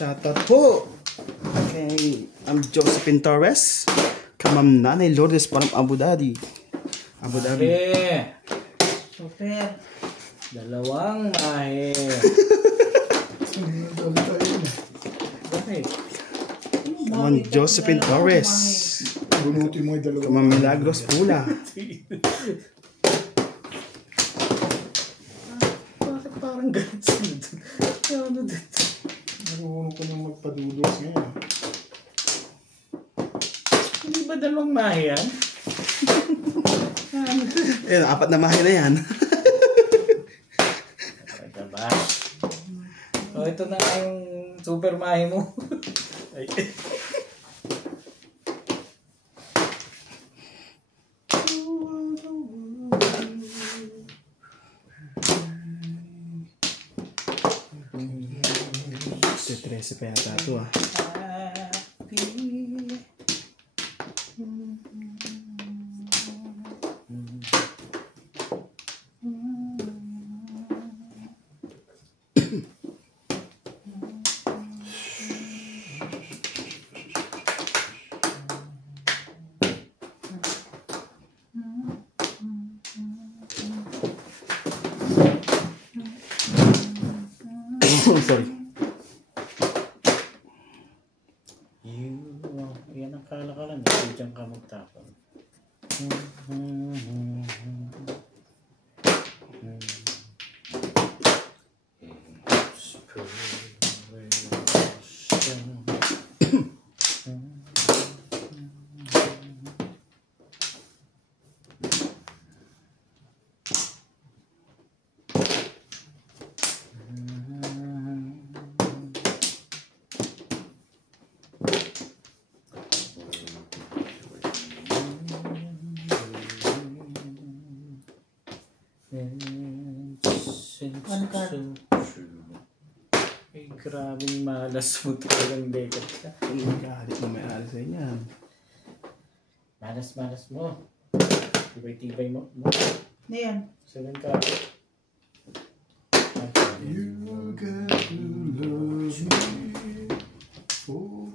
Shoutout po kay Josephine Torres, Kamam Nanay Lourdes from Abu Dhabi. Super. Dalawang mahe. Bakit? Josephine Torres, Bunutin mo yung dalawa. Kamam Milagros Pula. Bakit parang ganun sila dun? Ano dito? Marunong ko nang magpadudos ngayon. Hindi ba dalawang mahe yan? Apat na mahe na yan. Ito ba? O, ito na nga yung super mahe mo. Ay. Ito 13 pa yata ito ah. Sorry. Yan ang kalakalan. Diyan ka magtapon. Ay, grabing malas mo talagang dekat ka. Ay, magkahalit mo may alis sa inyan. Malas mo. Tibay-tibay mo. Ano yan? 7 ka. You got to love me for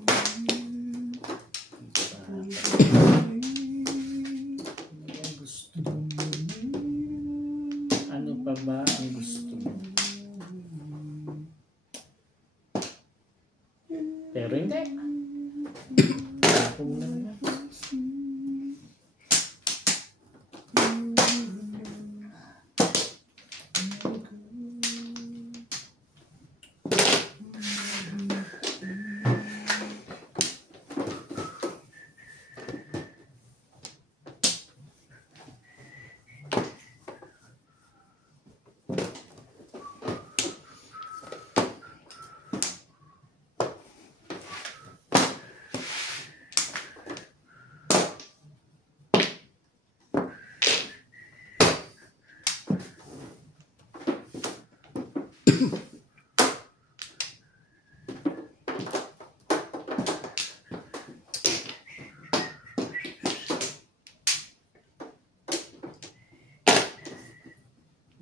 ano pa ba ang gusto mo? Pero hindi. Ako na naman.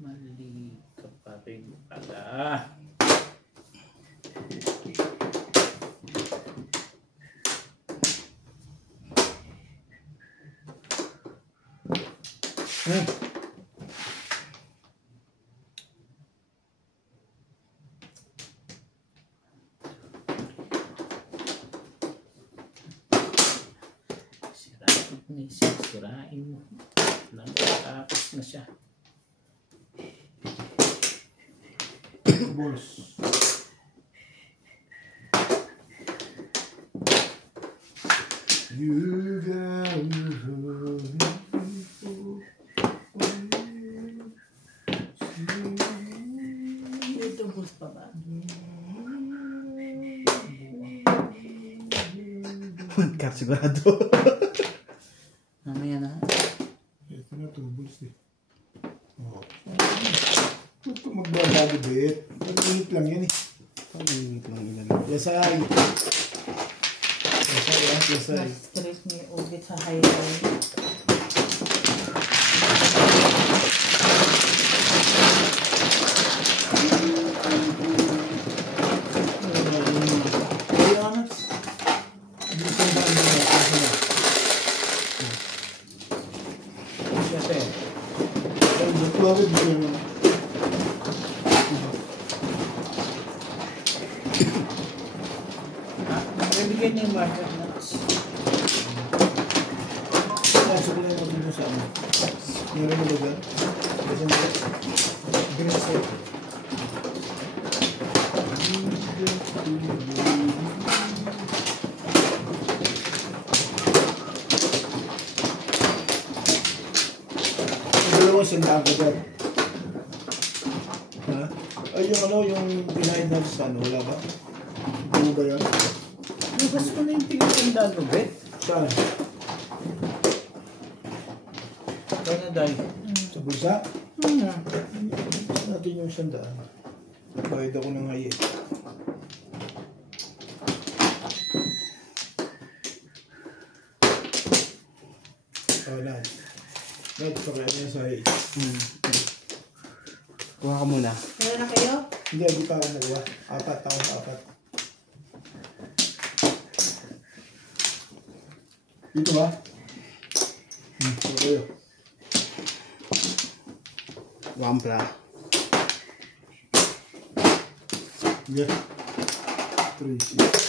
Mali ka pa rin pala. Sirain mo. Nakatapos na siya. balls. You got Ito bus pa ba? One card sigurado. Mamaya na. ito na, 2 balls eh. Oh. Huwag ka magbabago, Bet. Pag-init lang yan eh. Pag-init lang ilalagay. Yasay. Yasay. Na-stress mo yung ugit sa highlight. Bibigyan niya yung marker nuts. Pasok lang ako dito sa ano. Meron mo ba dyan? Kasi mo. Green set. Dalawang sandaan ka dyan. Ha? Ay, yung ano, yung pinahid natin sa ano, wala ba? Ano ba yan? Labas ko na yung tingin-tandaan mo, Bet. Saan? Kaya na, Day. Sa bulsa? Hmm. Saan natin yung sandaan? Bayad ako ng hayi. Oh, Nad. Nad, pakaya niya sa hayi. Kuha ka muna. Kaya na kayo? Hindi, hindi pa ako nakuha. Apat. Dito ba? Ito kayo. Wampla. Yeah. 3, 6.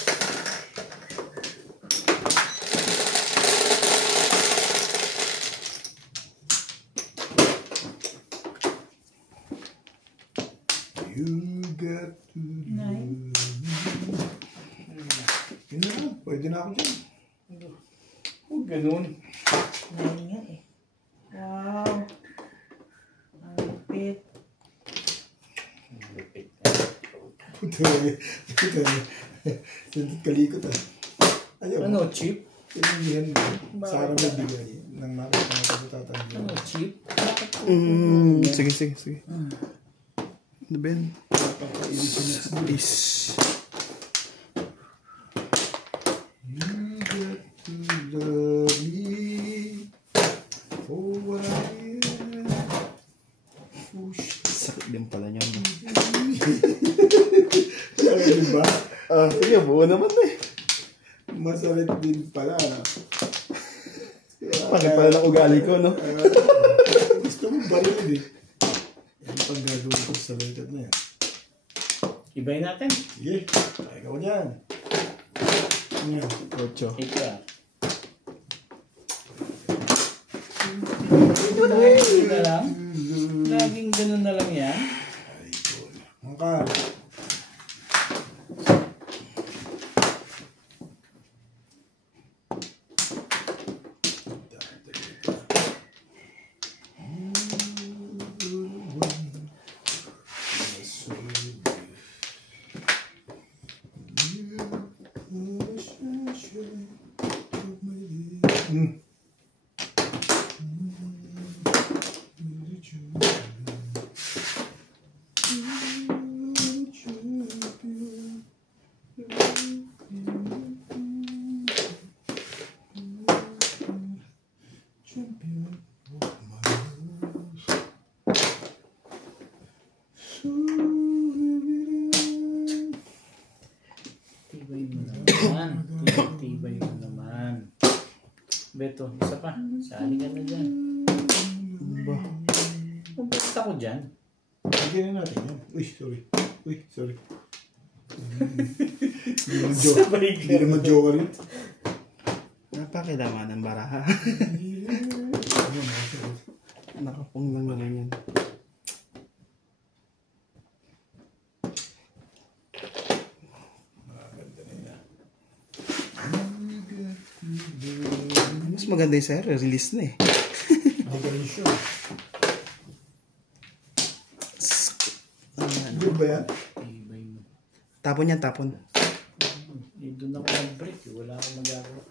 You got to do. Nine. Yun na lang. Pwede na ako dyan. Huwag ganun. 9 nga eh. Wow. Ang lupit. Puto eh. Kalikot ah. Ayaw. Ano, cheap? Pilihan mo. Sa araw na bigay. Nang makita na katatanda. Ano, cheap? Sige. Ano ba yan? Is. You got to love me for what I am. Push. Sakit din pala niyan. Sabi din ba? Sige, buo naman eh. Masakit din pala. Bakit pala ng ugali ko, no? Gusto mo baril eh. Yan pang gagawin ko sa balikat na yan. Ibay natin. Sige, kaya ka ko dyan. Yan. 8. Ika. Ito na lang. Laging ganun na lang yan. Ay, cool. Mangkal. Tibay mo naman. Tibay mo naman. Beto, isa pa. Sali ka na dyan. Ba? Mabait ako dyan. Bigyan na natin yan. Uy, sorry. Sabay Hindi naman joker yun. Napakilaman ng baraha. Nakapong lang naman yan. Mas maganda yung sir, release na eh. Magaling siya. Hindi ba yan? Tibay mo. Tapon yan, tapon. Doon ako nag-break. Wala akong magagawa.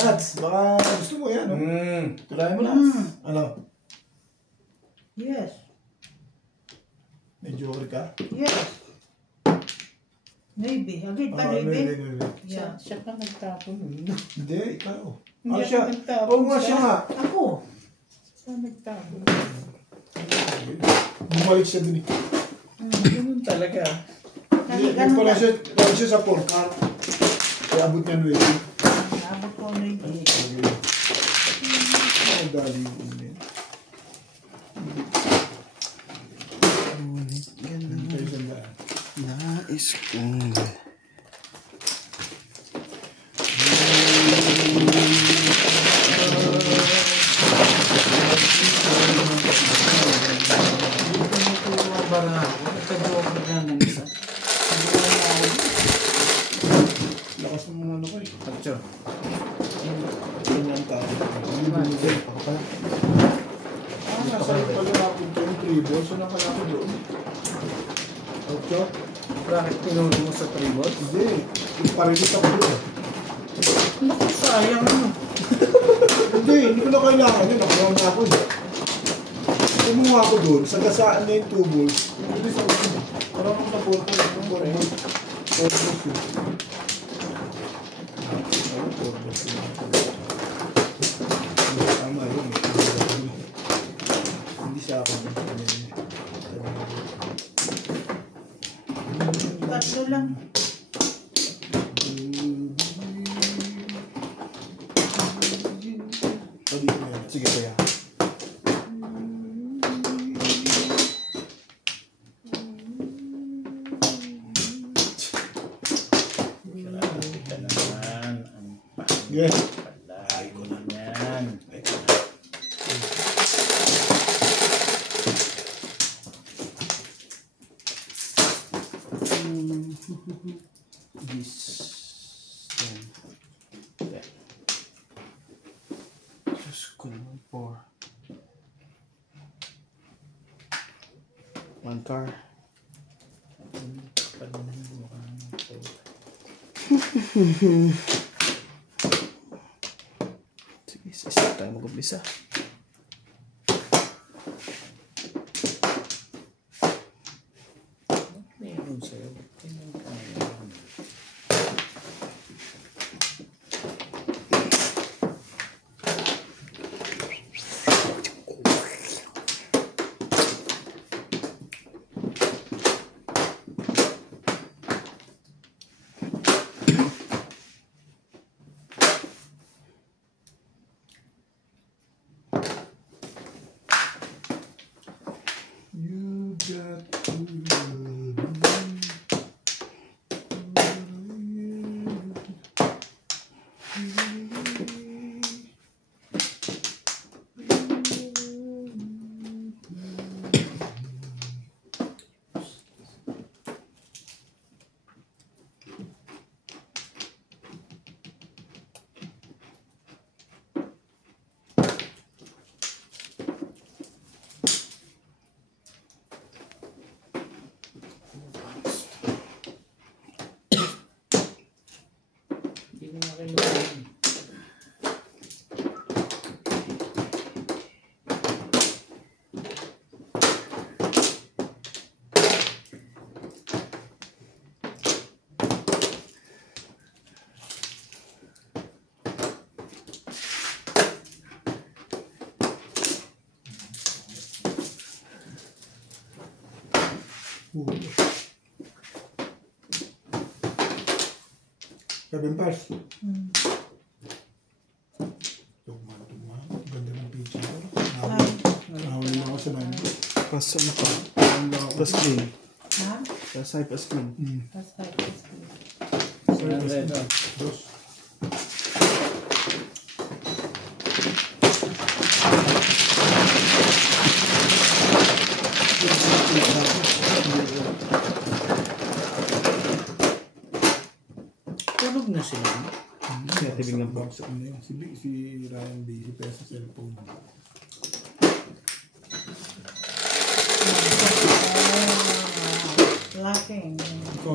Nats, baka gusto mo yan, no? Tulayan mo na. Ano? Yes. May joker ka? Yes. Nuebe. Agad pa, Ah, nuebe? nuebe. Yeah. Siya pa nagtapon. Hindi, ikaw. Hindi Ah, ako siya. nagtapon. Oo nga, siya nga. Ako. Siya nagtapon. Bumalik siya din. Ganun talaga. Hindi, yung pala siya, tawag siya sa porkar. Kaya abot niya 9. Naabot ko nuebe. Ang dali yung umin. Kayo sandaan. Nais kong... Lakas ng mga ano ko eh. Pagcho. Tingnan tayo. Ako pala. Ah, nasa pala napunta yung tribal. So nakalaki doon. Ocho? Bakit tinuro mo sa tribal? Hindi. Yung parilis ako doon. Naku, sayang ano. Hindi ko na kailangan yun. Nakuha na ako yun. Kumuha ako doon. Sa gasaan na yung 2 balls. Bilis ako doon. Parang ako na 4 balls. 4 balls. 4 balls yun. 4 balls yun. Tama yun. Hindi sa akin. Tatlo lang. Sige, kuya. Ito naman. Ang Yeah. palay ko na yan. This... Yeah. Diyos ko naman, 4. 1 car. Sige, isa tayo mag-umpisa. Meron sa'yo. Tingnan ko na yan. You got to love me. Hindi ko na kailangan. Seven pairs. Tugma. Ganda ng picture. Nahuli na ako sa 9. Plus ano pa? Plus green. Ha? Plus side plus green. That's right. That's good. Ano ba ito? Dos. Tulog na sila. Kaya tibig ng box. Box ano yun. Si Ryan busy pa sa cellphone. Lacking. Ito.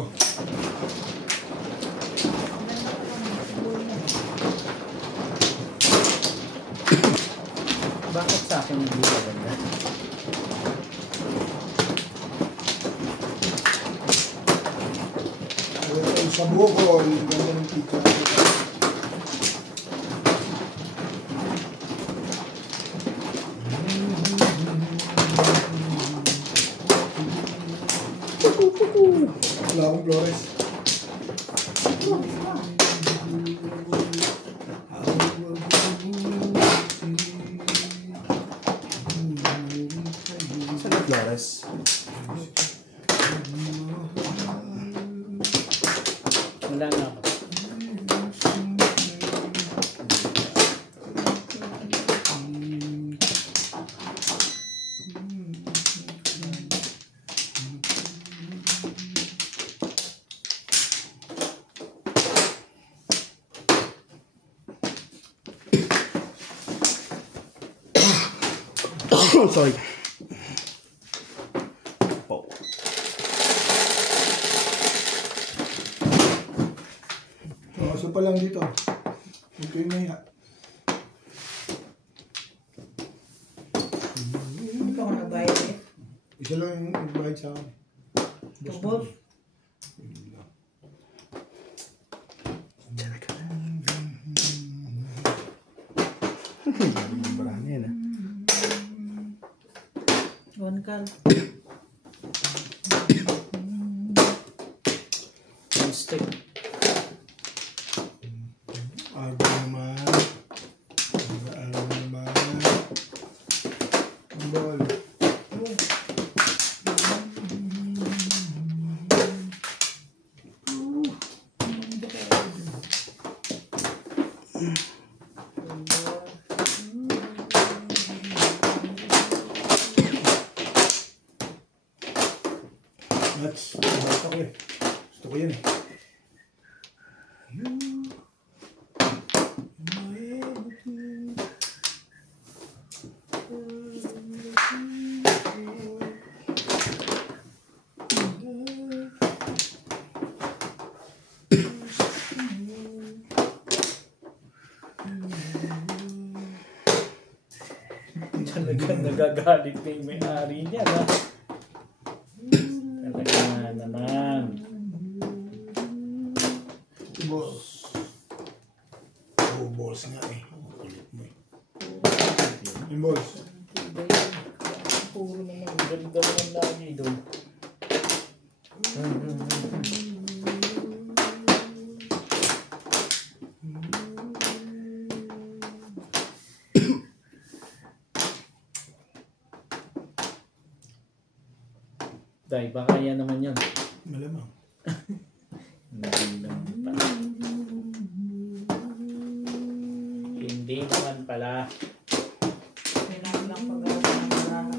Bakit sa akin hindi ka ganda? bukol. Ganda ng pizza. Wala akong Flores. Sa Flores. Wala na ako. Sorry. Oh. Aso pa lang dito. Huwag kayo maya. Ikaw ang nagbayad eh. Isa lang yung nagbayad sa akin. Tubos. Marami yan ah. One call. One stick. Araw naman. Araw naman. Ball. Nuts. Gusto ko eh. Gusto ko yan eh. Talagang nagagalit na yung may-ari niya. Ha? Talaga na naman. Boss. Oh, boss nga eh. Kulit mo eh. Yung boss. Puro naman. Ganda naman lagi doon. Dahil baka yan naman yun. Malamang. Hindi naman pala. Hindi naman pala. Kailangan lang pag-awa ng marami.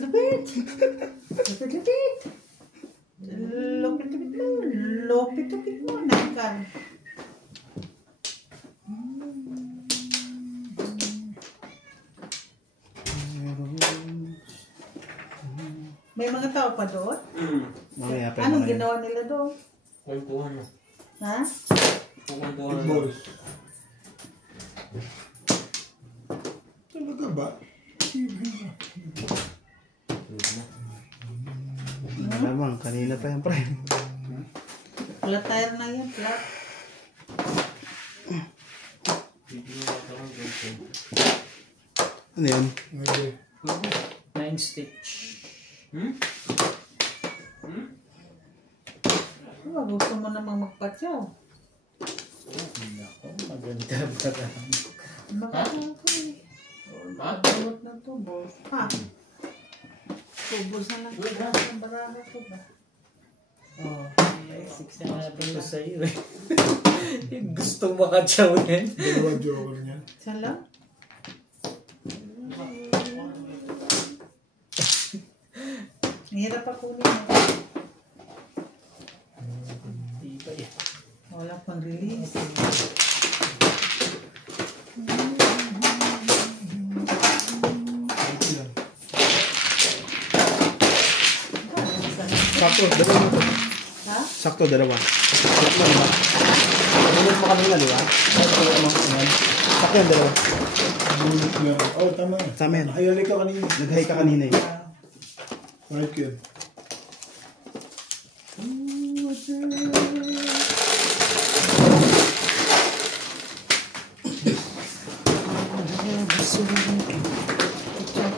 Lapit! Lapit! Lopit-lopit mo. Lopit-lopit mo. Nakakal. May mga tao pa doon? Mamaya pa Anong mga yan. ginawa nila doon? Kwentuhan mo. Ha? Kwentuhan Yung mo. boss. Talaga ba? Malamang, kanina pa yan, pre. Flat tire na yan, flat. Ano yun? Okay. 9 stitch. Oh, gusto mo namang magpatyaw. Nako, maganda pa lang. Baka ako eh. Pagdamot na to, boss. Ha? Tubos na lang kita ng baraha ko ba? Oh, sinabi ko sa iyo eh. Yung gusto makatsaw yan. Dalawa joker niya. Isa lang? Hirap ako niya. Di ba yan? Wala pang release. Ito yan. Sakto, dalawa na to. Ha? Sakto, dalawa. Sakto, di ba? Dalawa mo kanina, di ba? Sakto mo. Ayan. Sakyan, dalawa. Bullet lang. Oh, tama. Tama yan. Nakayalik ka kanina. Nag-high ka kanina eh. Right yun.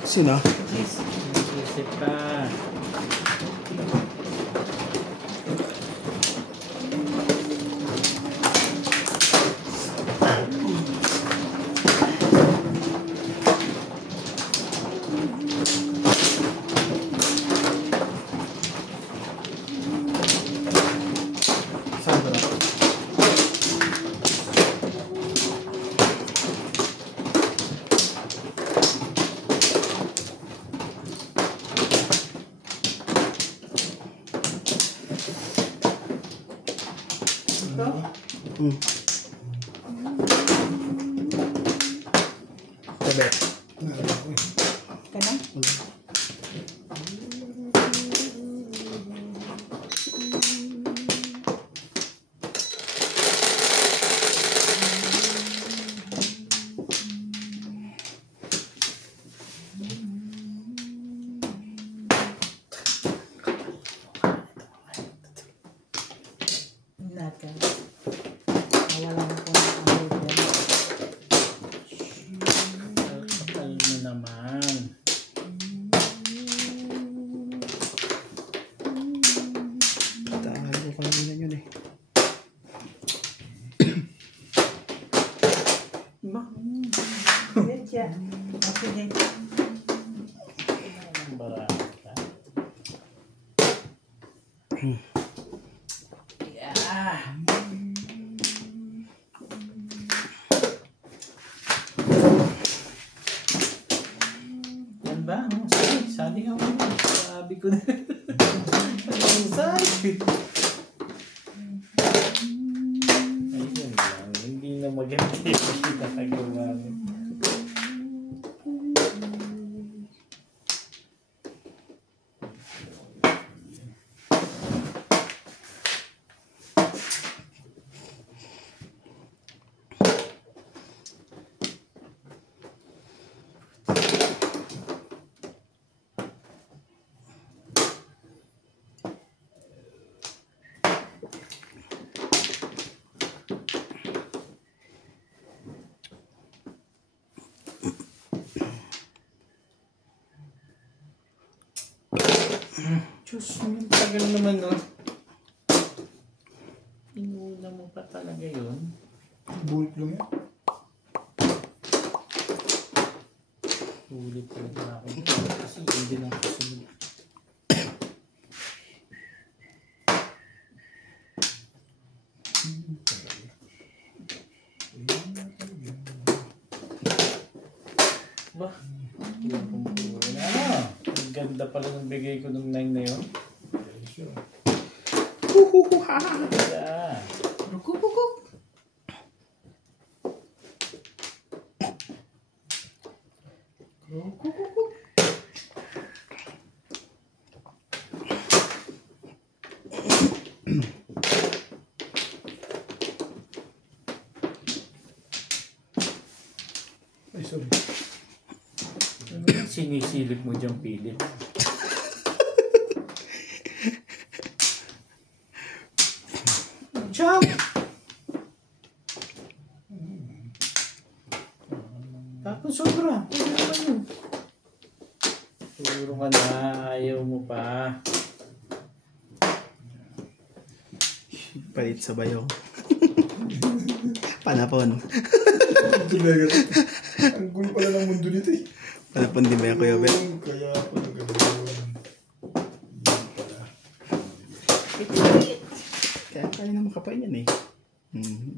Sino? Isip ka. Saan ba? Sabi. Ka na? Natin. Nawala na po ng amoy dyan. Kapal mo naman. Tahan ko kanina yun eh. Ba? Sige. Sige. Barata. Yeah. Yan ba? Sali ako. Sabi ko na. Sabi. Ayun lang. Hindi na maganda yung pinakagawa mo. Diyos, yung tagal naman no. Inuna mo pa talaga yun. Bullet lang yan. Ulit na ako. Kasi hindi lang kasunod. Ba? Ang ganda pala ng bigay ko nung 9 na yun. Yeah. Ay, sorry. Ano yung sinisilip mo diyang pilit? Jump! Tapos sobra. Ano naman yun? Siguro ka na. Ayaw mo pa. Palit sa bayo. Panapon. Ang gulo pala ng mundo nito eh. Panapon din ba yan, Kuya Bet? Kaya pala gano'n. Kaya kaya naman kapain yan eh.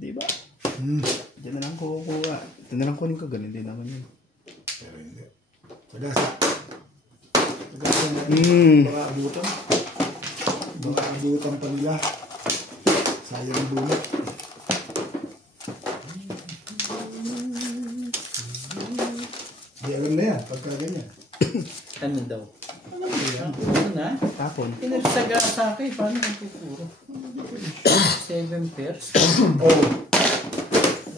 Di ba? Diyan na lang kukuha. Diyan na lang kunin ko. Ganun din naman yun. Pero hindi. Pagasa. Pagasa na. Baka abutan. Baka abutan pa nila. Sayang bullet. Di alam na yan. Pagka ganyan. Ano daw? Ano mo yan? Ano na? Tapon. Pinagsaga sa akin. Paano ang tuturo? 7 pairs? Oh.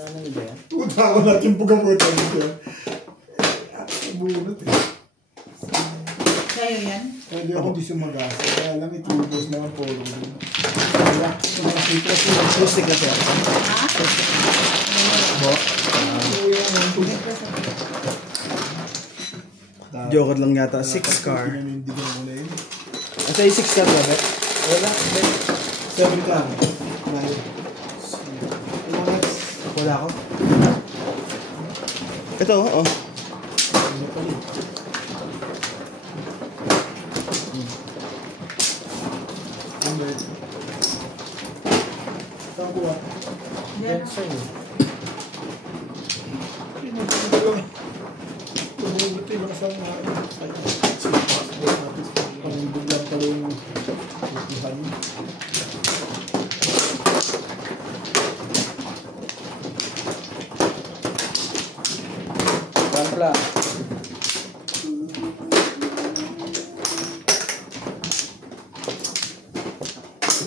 Ano ba yan? Puta ako natin pugaputa dito. Bunot eh. Sa'yo yan? Hindi ako di sumagasa. Kaya lang itubos na ang polo. Kaya, sa mga citrus yun. Acoustic kasi ako. Ha? Bo. Joker lang yata. 6 car. Pinanindigan ko na yun. Asa yung 6 car ba, Bet? Wala. 7 car. Wala ako. Ito, oh. Ano pa rin? Ano yun? Saan ko ah? Yan sa'yo. Tumulot yung nakasama nga. Pangibig lang pala yung butuhan. Pampla.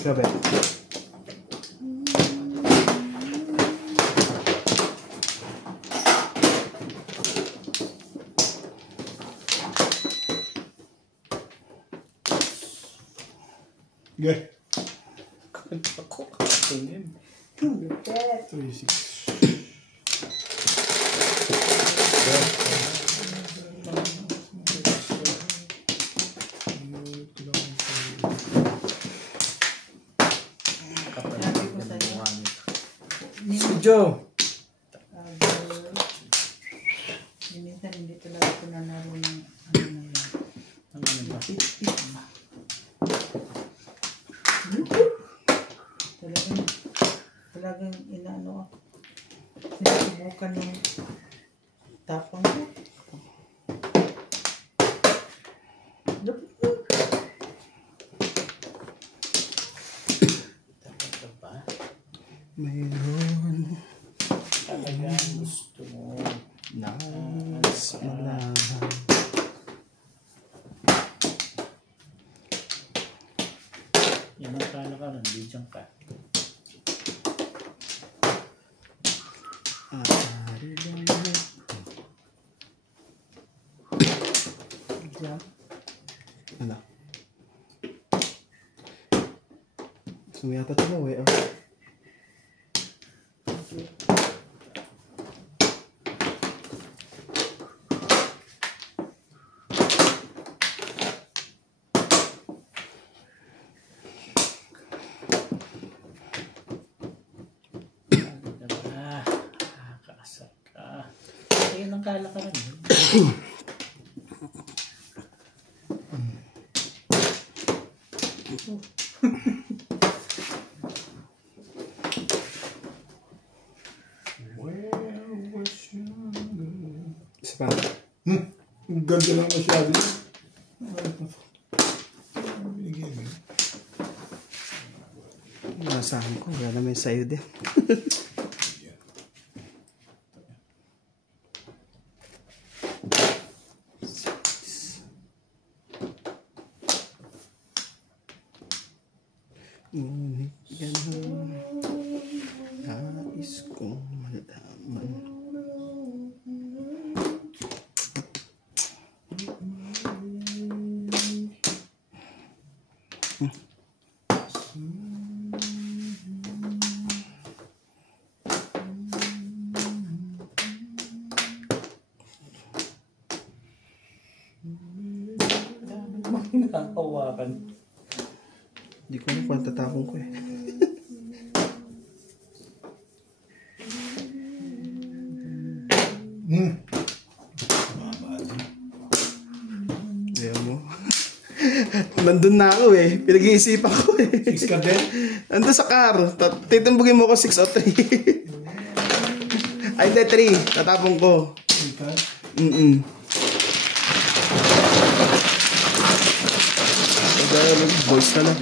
Grabe. Okay. Ako, tingin. 3-6. Sabi ko sa'yo. Si Joe. Minsan hindi talaga ko nanalo ng ano na yan. Ano ba? Pit-pit. Talagang inaano ako. Sinusubukan yung tapang ko. Dapat ka ba? Mayroon Talagang gusto mo. nais malaman. Yan ang kala ka rin. Diyan ka. Ano? Sumiyata ito mo eh. Oh. Nakakaasar ka. Yan ang kala ka rin. Isa pa. Ang ganda lang masyado yun. Binigyan mo. Nasahan ko. Wala naman sa'yo din. Ngunit ganun nais kong malaman. Nakakawakan. Hindi ko alam kung tatapon ko eh. Ayaw mo. Nandun na ako eh. Pinag-iisipan ko eh. 6 ka din? Nandun sa car. Titimbugin mo ko 6 o 3. Ay, hindi 3. Tatapon ko. 3 ka? Boys na lang.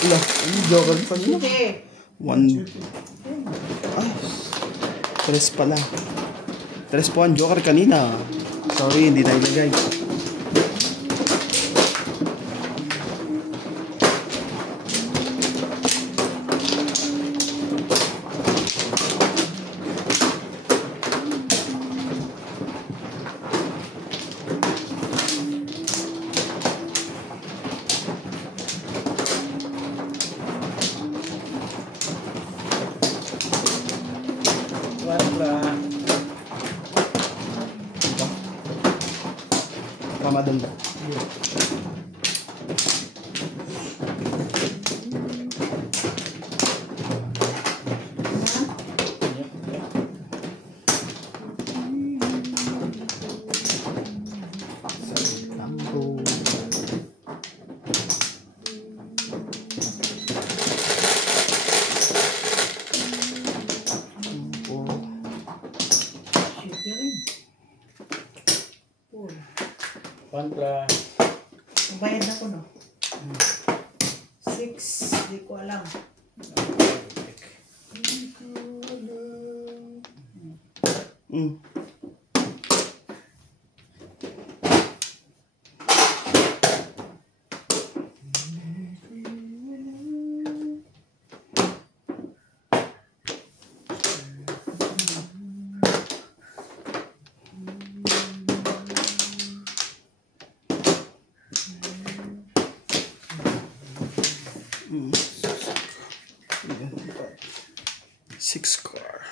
Wala. Yung joker pa nila. Hindi. 1. Ah. 3 pala. 3 po ang joker kanina. Sorry, hindi na ilagay. Tama doon. Lambo. Shitty rin. Four. Kontra. Bayad ako, no? 6. Di ko alam. Mm. Mm. 6 car.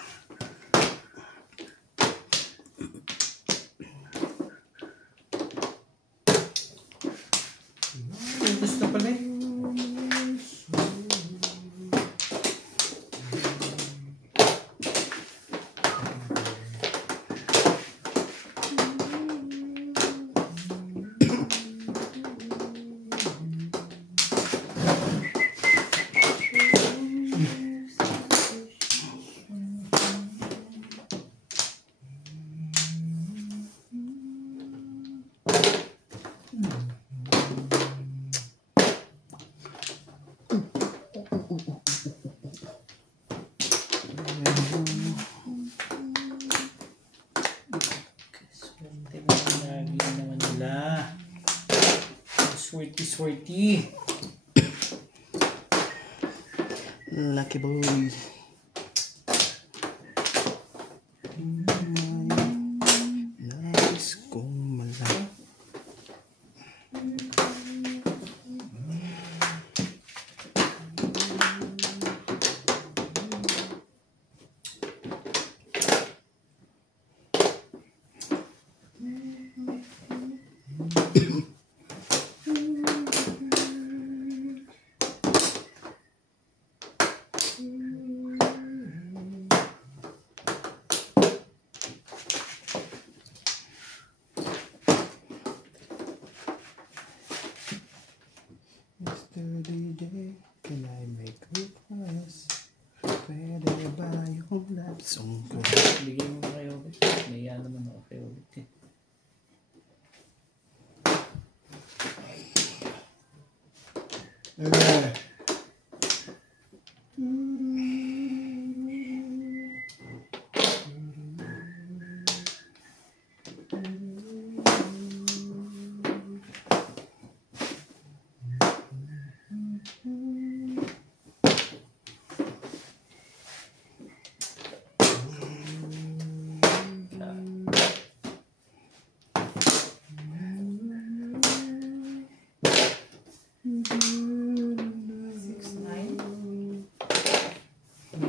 Gusto pala eh. Swerte mo lagi naman nila. Swerte. Lucky boy. Nais kong malaman. Mr. DJ, can I make request? Pwede ba yung love song ko? Bigyan mo kayo ulit. Naiya naman ako kayo ulit eh.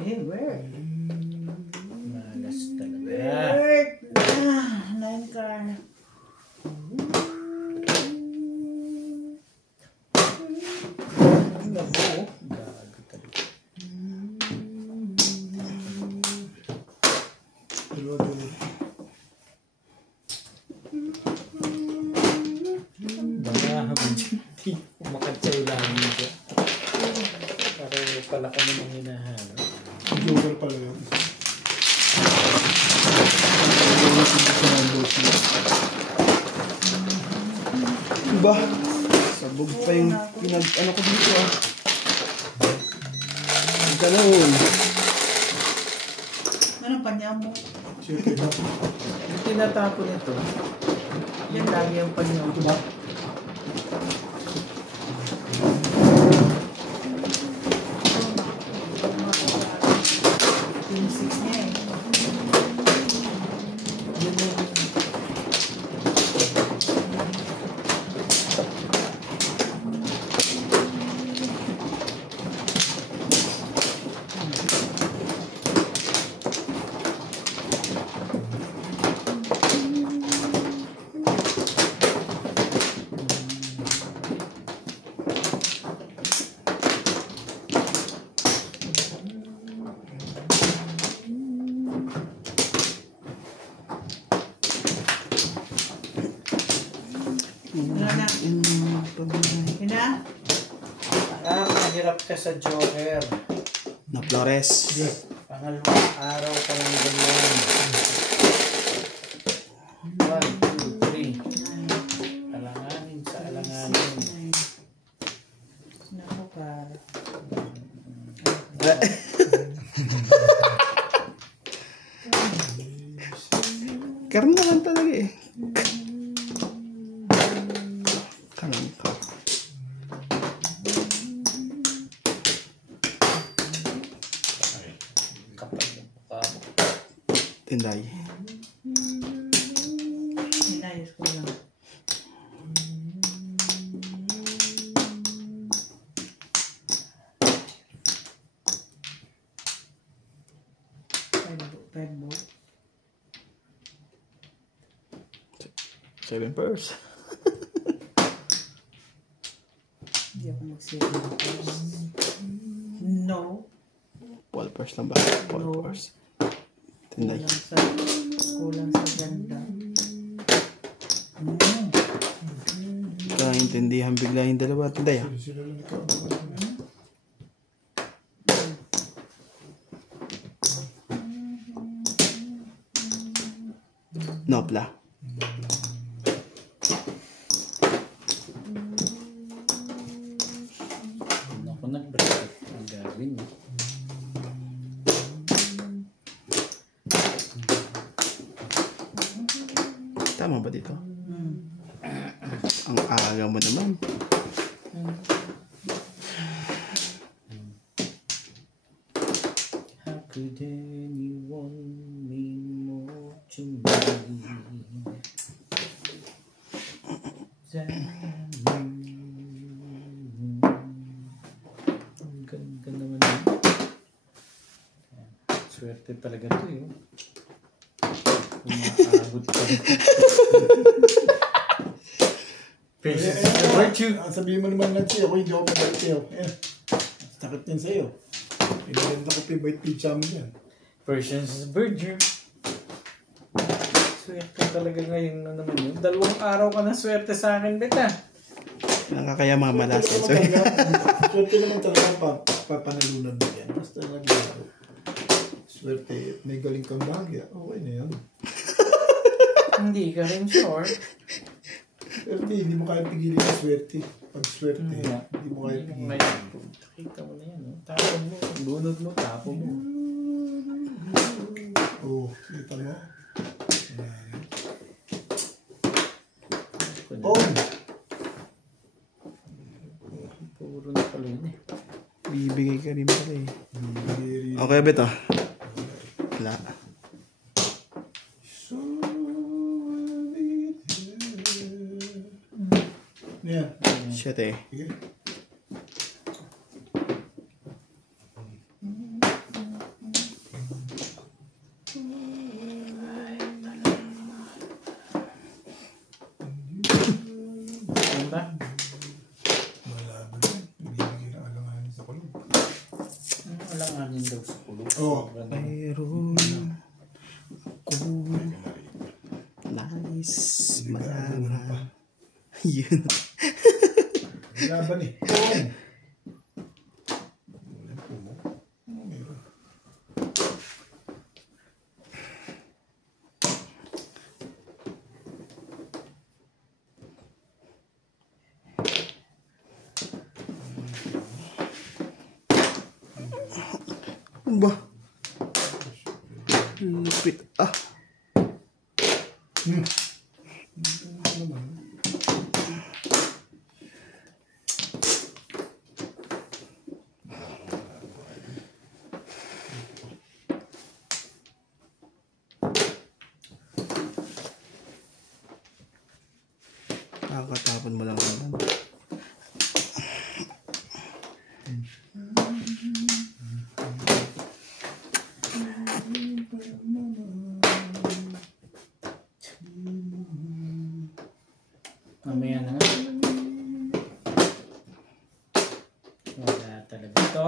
Where? Malas talaga. Where? 9 car. Ang labo. Gago talaga. Baka hindi kumakatsaw lagi dyan. Pareho pala kami nang hinahanap. Joker pala yun. Diba? Sabog pa yung ano ko dito ah. Ganun. Anong panya mo? Siyempre na. Yung tinatapon nito, yan lagi ang panyo. Ito ba? Yung 6 niya eh. Yun yung Wala na. Ina? Nahirap ka sa Joker. Na Flores. Pangalawang araw ka lang ganyan. 1, 2, 3. Alanganin sa alanganin. Naku ka. Karoon naman talaga eh. Kalangka. Kapag yung mukha mo. Tinday. Inayos ko lang. Five mo. 7 pairs. Hindi ako mag-save. No. 12 pairs lang ba? 12 pairs. Tinday. Kulang sa ganda. Kaintindihan bigla yung dalawa. Tinday ah. Sila lang ikaw. Nopla. Ako nag-break. Ang gawin mo. Tama ba dito? Ang aga mo naman. How could anyone mean more to me than you? Ang ganda naman yun. Swerte talaga to yun. Umaabot pa. Patience is a virtue. Sabihin mo naman lang siya, ako hindi ako mabait sa'yo. Sakit yan sa'yo. Pinaganda ko favorite pizza mo yan. Patience is a virtue. Swerte talaga ngayon na naman yun. 2 araw ka na swerte sa akin, beta. Nakakaya mamalasin. So, Swerte naman talaga papanalunan mo yan. Basta naglaro. Swerte, may galing kang bagya. Okay na yan. Hindi ka rin sure. Swerte, hindi mo kaya pigilin ang swerte. Pag swerte, Yeah. hindi mo kaya pigilin. May kita mo na yan. Oh. Tapon mo. Bunod mo. Tapon mo. Oo, kita mo. Oh! Puro na pala yun eh. bibigay ka rin pala eh. Okay, Beto. Wala. Yeah. Shit eh. Sige. Ano ba? Malabo yan. Bibigyan ng alanganin sa kulog. Ano alanganin daw sa kulog? Oo. Mayroon ako nais malaman. Yun. Laban eh. Oo. Wala po mo. Meron. Ba? Lupit. Ah. Nakakatapon mo lang naman. Mamaya na nga. Wala talaga ito.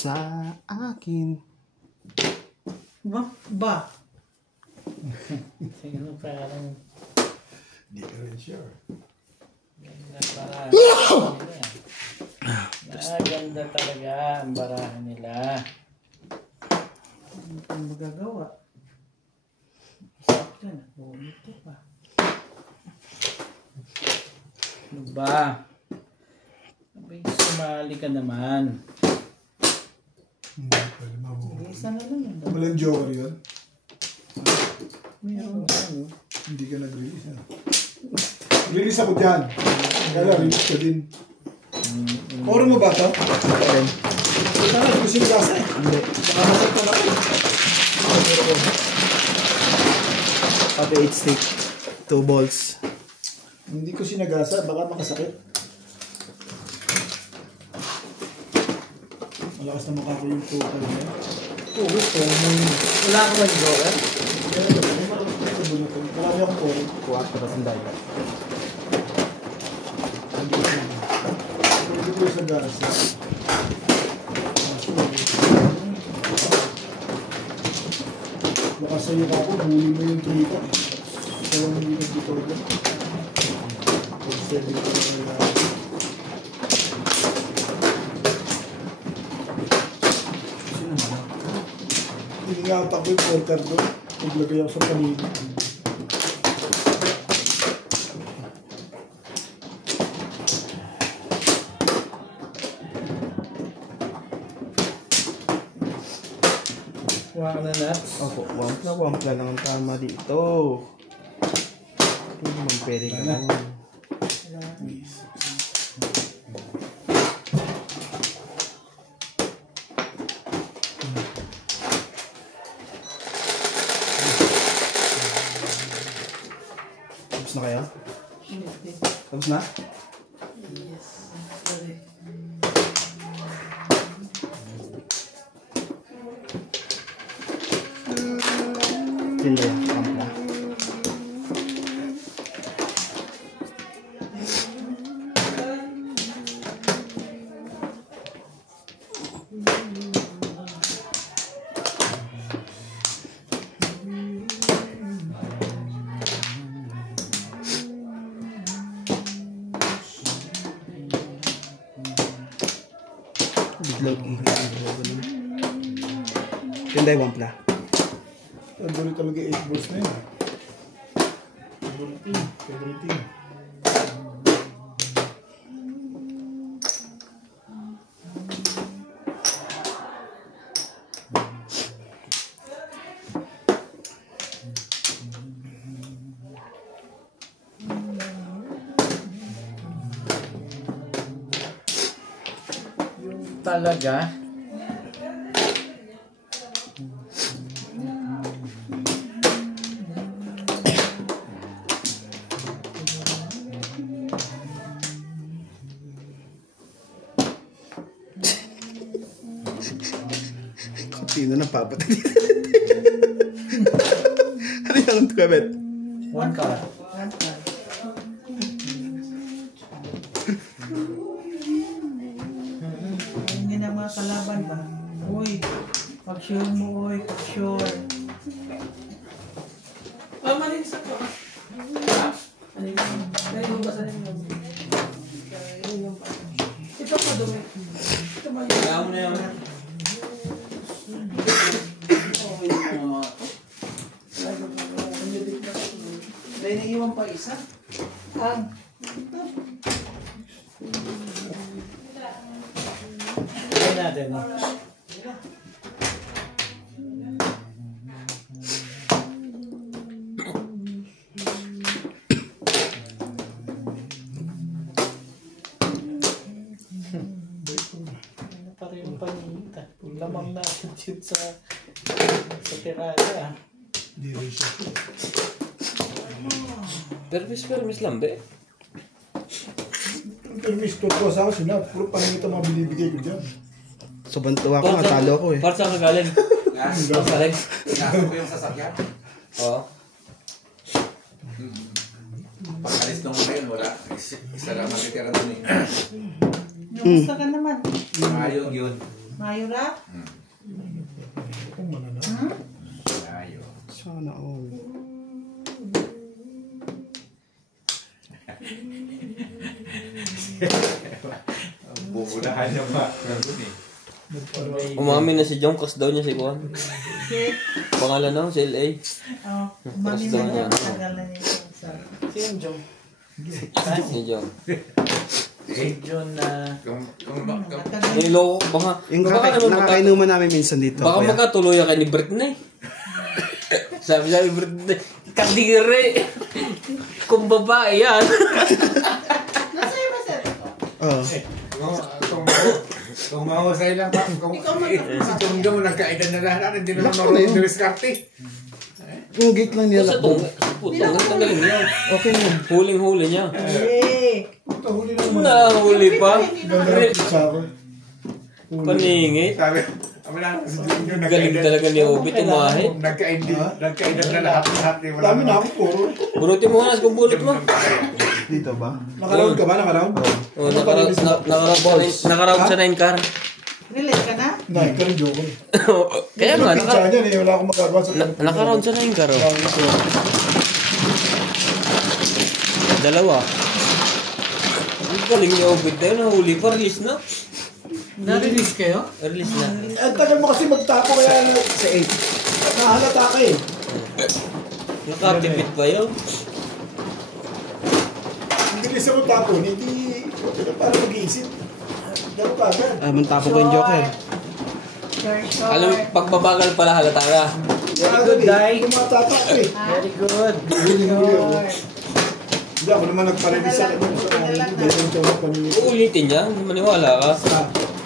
sa akin. Ba? Sino parang Hindi ka rin sure. barahan nila. Ganda talaga ang barahan nila. Ano pang magagawa? Isip yan. Bumito pa. Ano ba? Abay, sumali ka naman. Hindi pwede mabuhay. Isa na lang yun. Walang joker yun. Meron. Ano? Hindi ka nag-release. Ha? Release ako dyan. Kaya release ka din. Oro mo ba ito? Ayan. Ito na, hindi ko sinigasa eh. Hindi. Nakamasag ka na ko. Pati 8 stick. 2 balls. Hindi ko sinagasa, baka makasakit. Malakas na mukha ko yung total niya. Oo, gusto mo. Wala ka ba yung joker? Marami akong oro. Kuha ko tapos dahil. Pwede ko sa gasa. Baka sa'yo ka ako, huli mo yung kita. Ito lang hindi nagdito ko. Pwede ko na Iningatan ko yung porter doon. Naglagay ako sa panino. Kuha ka na nuts. Opo, wampla lang ang tama dito. Hindi naman pwede ka Wala. naman. Tapos na kayo? Hindi. Tapos na? Yes. Sorry. Tinda yan, wampla. Biglag ganun. Tinda yung wampla. Favorite talaga 8 balls na yun. Favorite. Talaga? Sino na papatay? Ano yung kabet? One card. One time. Hindi na mga kalaban ba? Uy, pag-sure mo, uy, pag-sure. Maling sa ko. Dahil mo ba sa inyo? Ito pa dumi. Ito ba yun? Kaya mo na yun. Dahil naiiwan pa isa. Ang. Try natin, no? Ano pa rin yung panita? Lamang natin yun sa tirada. Hindi rin siya. Permis lang, be. Permis to ko sa akin, puro pangita mga binibigay ko dyan. Sobrang tuwa ko, natalo ko eh. Para saan ka galing? Gas. Para sa galing? Gas ko yung sasakyan. Oo. Pag-alis nung ngayon, wala. Isa lang matitira doon eh. Kamusta ka naman? Ayog yun. Mayura? Kung mananalo. Ayo. Sana all. Bubunahan niya pa. Ganun eh. Umamin na si Jong, crush daw niya si Juan. Si? Pangalan na, si LA. Oh, mami Basta na na, niya. Tagal na niya. Sino Jong? Si Jong. Si John na... Niloko ko baka. Yung Baka naman nakakainuman namin minsan dito. Baka kuya. magkatuloy ka ni Britney. Sabi Britney, kadiri. Kung babae yan. Nasa iyo ba, sir? Oo. Kung mahusay lang pa. Kung Ikaw si Tungdong nagkaidan na lahat. Hindi naman Naku na yun. marunong diskarte. Gate lang nila. Sa tong, putang, ang galing niya. Okay na. Huling-huli niya. Eh. Huli na naman. Nahuli pa. Ganda sa akin. Paningit. Sabi, na, si Tungdong Galing talaga ni Obi, tumahit. Nagkaidan na lahat. Dami na ako, puro. Bunutin mo nga, kung bulot mo. Dito ba? Nakaround ka ba? Nakaround? Oh, nakaround sa 9 car. Relax ka na? Nay, ka rin joke. Kaya nga, Picture niyan eh. Wala akong magagawa sa nakaround sa 9 car. Oh. Dalawa. Ang galing ni Obi tayo, nahuli pa, release na. Na-release kayo? Release na. Ang tagal mo kasi magtapo kaya sa 8. Nahalata ka eh. Nakatipid pa yun. Ang bilis ako tapo. Hindi parang mag-iisip. Gano'n ka agad. Mantapo ko yung Joker. Short. Alam, pagbabagal pala halata ka. Very good, Dai. Yung mga tatak eh. Very good. Huli-huli ako. Hindi ako naman nagpa-release sa kanya. Hindi ko ito nagpa-release. Uulitin niya, maniwala ka.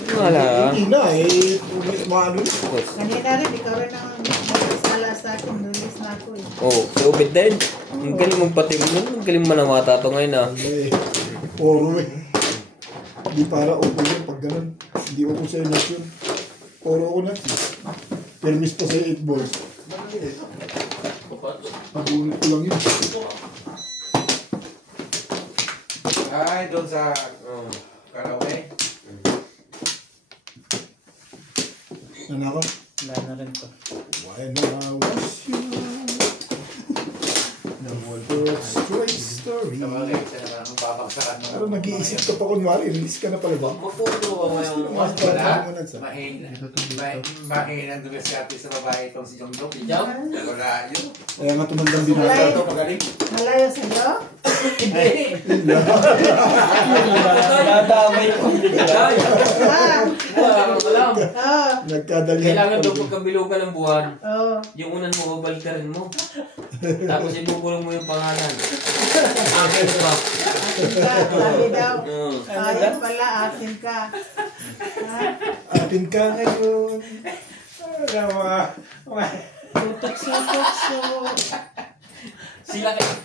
Maniwala ka. Hindi na eh. Maano na. Kanina rin, ikaw rin ang nagkasala sa akin. Release na ako eh. Oh, si Obit din. Ang galing magpatim nun. Ang galing manamata to ngayon ah. Eh, oro eh. Hindi para upo yun pag ganun. Hindi upo sa'yo na yun. Oro ko na. Permis pa sa'yo 8 balls. Pag-ulit ko lang yun. Ay, doon sa karaoke. Ano ako? Wala na rin to. When I was young. The world was straight story. Sabagay, siya naman ang babagsakan mo. Pero nag-iisip ka pa kunwari, release ka na pala ba? Magputo ka ngayong Mas parang mo na sa. Mahina dumiskarte sa babae itong si Jongdong. Jam? Wala yun. Kaya nga tumandang binata. Ito, magaling. Malayo sa'yo? Nadamay ko. Ay, Ah! wala kang alam. Oo. Nagkadalihan. Kailangan daw pagkabilugan ng buwan, Oo. yung unan mo, babalkarin mo. Tapos ibubulong mo yung pangalan. Akin pa. Akin ka. Sabi daw. Mm. Akin pala, akin ka. Ha? Atin ka ngayon. Sutok.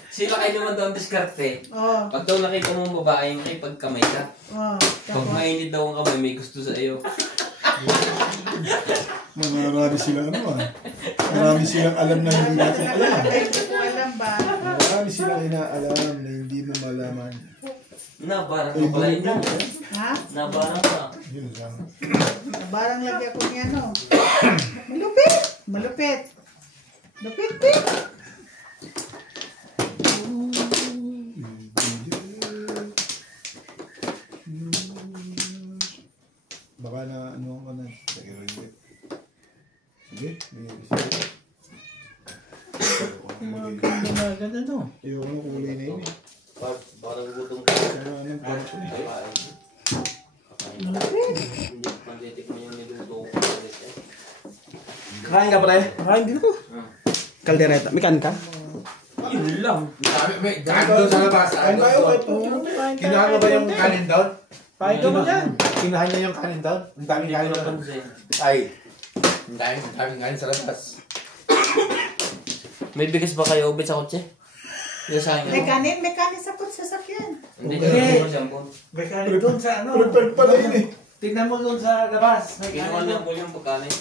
Sila kayo naman daw ang diskarte. Oo. Pag daw nakita mo ang babae, makipagkamay ka. Oo. Pag mainit daw ang kamay, may gusto sa iyo. Marami silang ano ah. Marami silang alam na hindi natin alam. Hindi ko alam ba? Marami silang inaalam na hindi mo malaman. Nabarang ka pala yun. Ha? Nabarang ka. Yun lang. Barang lagi ako niya, no? Malupit. Lupit. Baka na ano ka na. Sige. Maganda to. Ayoko na kulay na yun eh. Parang gutong ka. Kaya anong kwarto eh. Hindi panditik mo yung niluto ko. Kain ka pre? Kain din ko. Kaldereta. May kain ka? Yun lang. May kanin doon sa labas. Kain tayo ito. Kinuha mo ba yung kanin doon? Pahay ka mo dyan. Kinuha niya yung kanin doon? Ang daming kanin doon. Ay, ang daming kanin sa labas. May bigas ba kayo ubit sa kotse? Yung sa akin. May kanin sa sasakyan. Hindi. May kanin doon sa ano. Prepared pala yun eh. Tingnan mo doon sa labas. May Kinuha kanin niya doon. po yung pagkanin.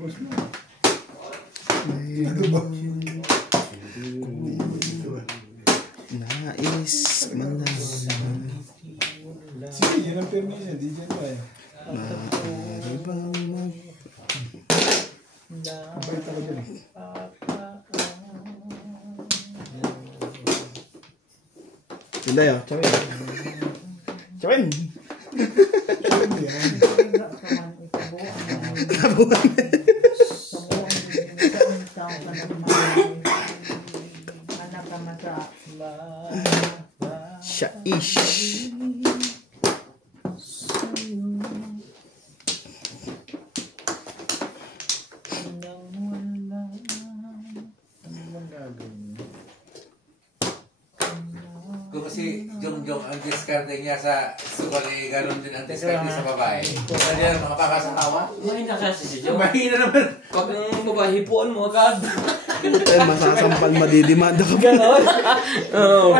Boss mo. Ano ba? Nais man Sila yun. Chawin. Chawin. Shaish. Kung kasi Jong ang diskarte niya sa sukali, gano'n din ang diskarte sa babae. Kung ano yan, makakasawa. Mahina kasi si Joe. Mahina naman. Pag ang babae, hipuan mo agad. Ay, masasampal, madidimanda ka pa. Ganon. Oo.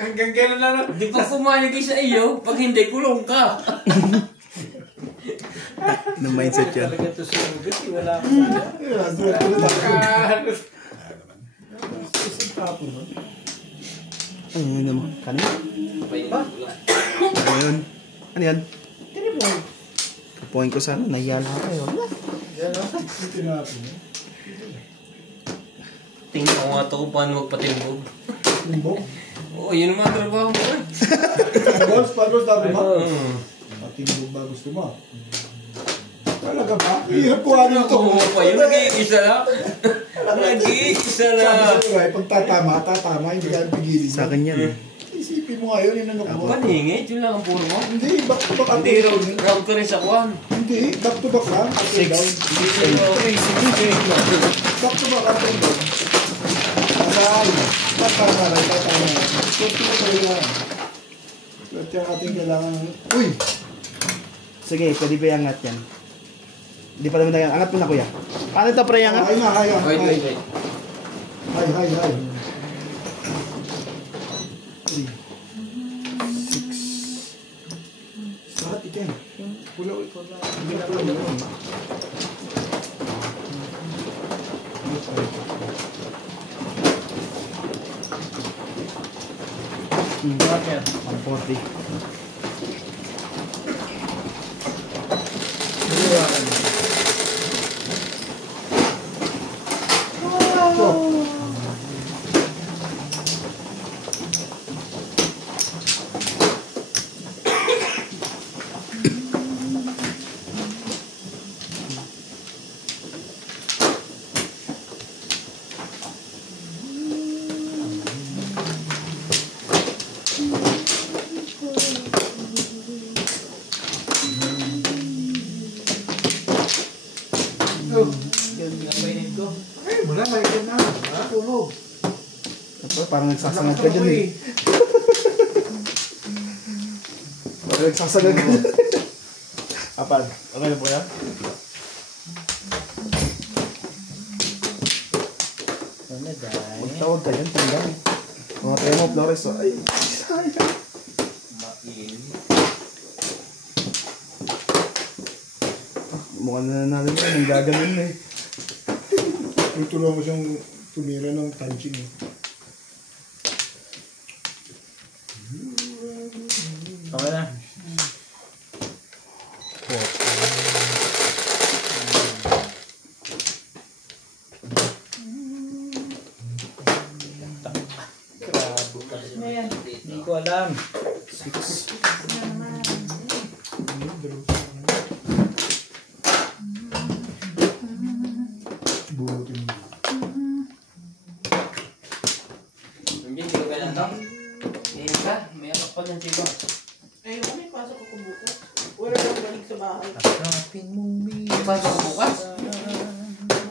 Hanggang gano'n lang. Di pa pumayag sa iyo, pag hindi, kulong ka. Anong mindset yan? Talaga ito sumugit, wala ko. Ano yun naman? Kanina? Ba? Ano yun? Ano yan? Point ko sana, nahiyala kayo. Wala. Tingnan ko nga ito kung paano magpatimbog. Timbog? Oo, yun naman ang trabaho mo eh. Pagos, sabi mo? Oo. Ba gusto mo? Talaga ba? Hirap ko ano ito. Oo pa yun, nag-iisa lang. Nag-iisa lang. Sabi sa'yo, tatama, hindi ka pigilin. Sa akin yan. Isipin mo ngayon, yun ano ko. Paningit, yun lang ang puro mo. Hindi, back to back. Hindi, round ka rin sa kwan. Hindi, back to back lang. Up and down. Back to back, up and down. Tatama. Kunti mo tayo lang. Lahat yung ating kailangan. Uy! Sige, pwede ba iangat yan? Hindi pa naman tayo. Angat mo na, kuya. Paano ito, pre, angat? Hay. Wait. Hay. 3, 6. Sarap ikin. Pula. Hindi na pula. Bakit? 140. Ay, mula, mahikin na. Tulog. Ito, parang nagsasangad ka dyan eh. Parang nagsasangad ka dyan. Apan, okay na po yan? Ano dahil? Magtawag ka dyan, tingnan. Mga tayo mo, Flores. Ay, sayang. Mukhang nananalo na, nang gaganon na eh. Tutulungan mo siyang tumira ng punching. Okay na. Hindi ko alam. 6. Buhutin mo. Hindi ko ba na ito? Isa, may anak pa dyan siya. Ay, may pasok ako bukas. Wala nang balik sa bahay. Hanapin mong May pasok ko bukas?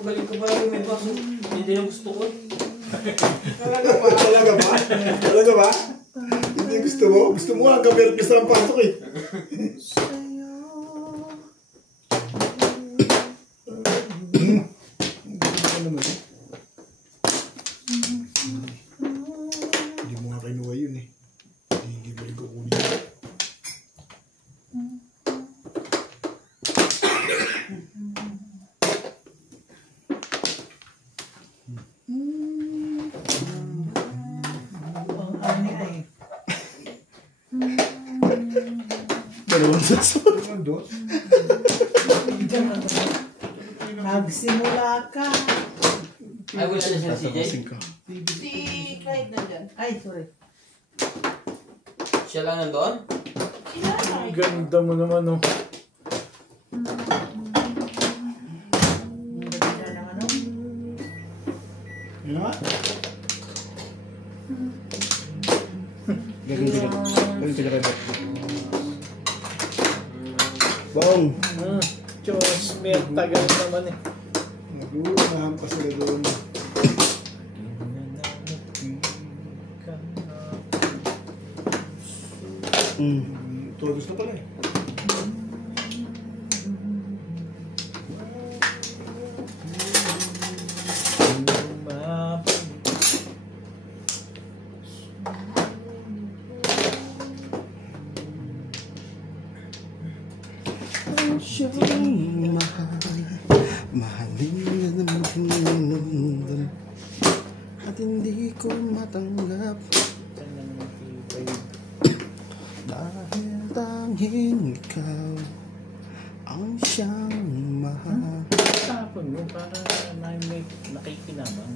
Magaling ka ba rin may pasok? Hindi na gusto ko. Talaga ba? Hindi gusto mo? Gusto mo hanggang meron ka ang pasok eh. Hindi mo nga kinuha yun eh. Hindi mo rin kukunin. Dalawang sasawag. Ano dos? Magsimula ka. Ay, wala na siya si CJ. Ka. Si Clyde nandyan. Ay, sorry. Siya lang nandoon? Ang ganda mo naman, oh. Yun nga. Gagawin ko na rin. Bong! Diyos, may tagal naman eh. Nagunahan pa sila doon. Todos na pala eh. Siyang mahal, mahalin na naman at hindi ko matanggap dahil tanging ikaw ang siyang mahal. Tapon mo para may nakikinabang.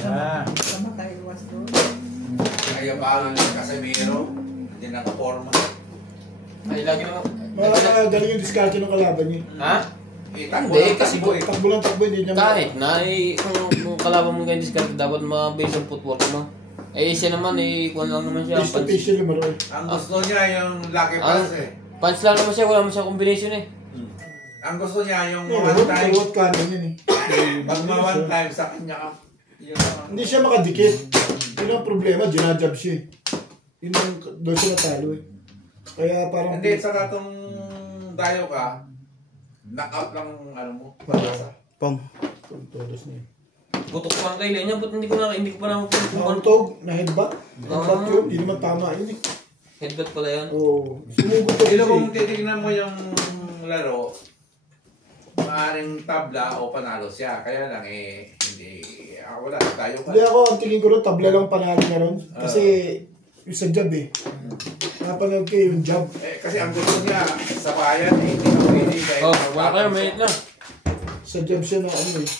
Yeah. Sama tayo luwas doon. Kaya ba ang Casemiro? Hindi nakaporma. Ay, lagi naman. Galing yung diskarte ng kalaban niya. Ha? Takbo Hindi, lang, kasi takbo eh. Takbo lang takbo, hindi niya Kahit na, kung kalaban mo ganyan discard, dapat mabase ang footwork mo. Eh, siya naman, kuha lang naman siya. face to face siya lumaro eh. Ang gusto niya yung lucky pass eh. Punch lang naman siya, wala naman siya combination eh. Ang gusto niya yung Yeah, one time. what kanan yun eh. Pag mga one time sa kanya ka. Hindi siya makadikit. Yun ang problema, ginajab siya eh. Yun ang doon siya natalo eh. Kaya parang... Hindi, sa katong dayo ka, knock-out lang ano mo. Pagkasa. Pong! Todos na eh. Butok ko ang kailan niya, ba't hindi ko pa na Nakantog, na headbutt. Headbutt yun, hindi naman tama yun eh. Headbutt pala yan. Oo. Sumugod ko Pero siya kung eh. titignan mo yung laro, maaaring tabla o panalo siya. Kaya lang hindi, wala, tayo ka. Hindi ako, ang tingin ko rin, tabla lang panalo niya ron. Kasi yung sa jab eh. Napanood ko yung jab. Kasi ang gusto niya sa bayan, hindi na pwede. Kahit Oh, wala kayo, may na. Sa jab siya na ano eh.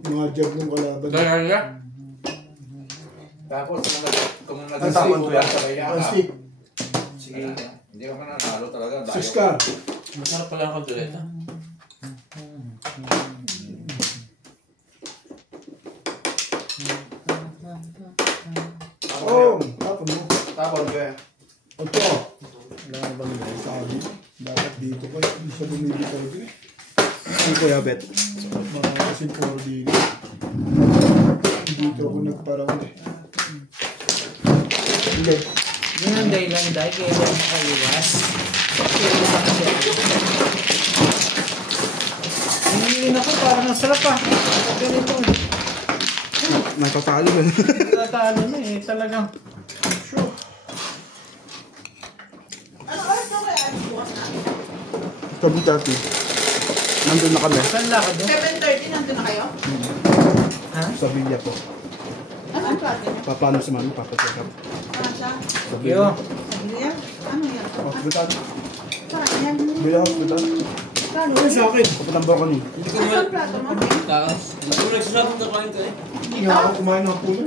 Mga jab ng kalaban. Gaya. Tapos kung Ang tawag ko yan. sa bayan One ka, stick. sige, hindi ka mananalo talaga. Dayo Sus ka. Masarap pala ang kaldereta. Oo, tapon mo. Tapon ka. Ito. Wala na bang guys? Sabi, dapat dito ko. Hindi siya bumibitaw din eh. Ang kuya bet. Mga kasing 4D. Dito ako nagparang eh. Hindi. Yun ang dahilan dahil kaya lang nakaiwas. Hindi na ko, parang nasarap ah. Ganito eh. Natatalo ba? Natalo na eh, talagang. Sure. Ano oras na kaya bukas na? Sabi dati. Nandun na kami. Saan lakad doon? 7:30 nandun na kayo? Ha? Sa Villa po. Ano ang klase niya? Paano si mami? Papacheck up. Saan siya? Sa Yo. Sabi niya? Ano yan? Hospital. Saan yan? Villa Hospital. Saan? Ano sa akin? Kapatang bako ni. Hindi ko Ano naman. ang plato mo? Taas. Hindi ko nagsasabong kakain ka eh. Hindi nga ako kumain ng puno.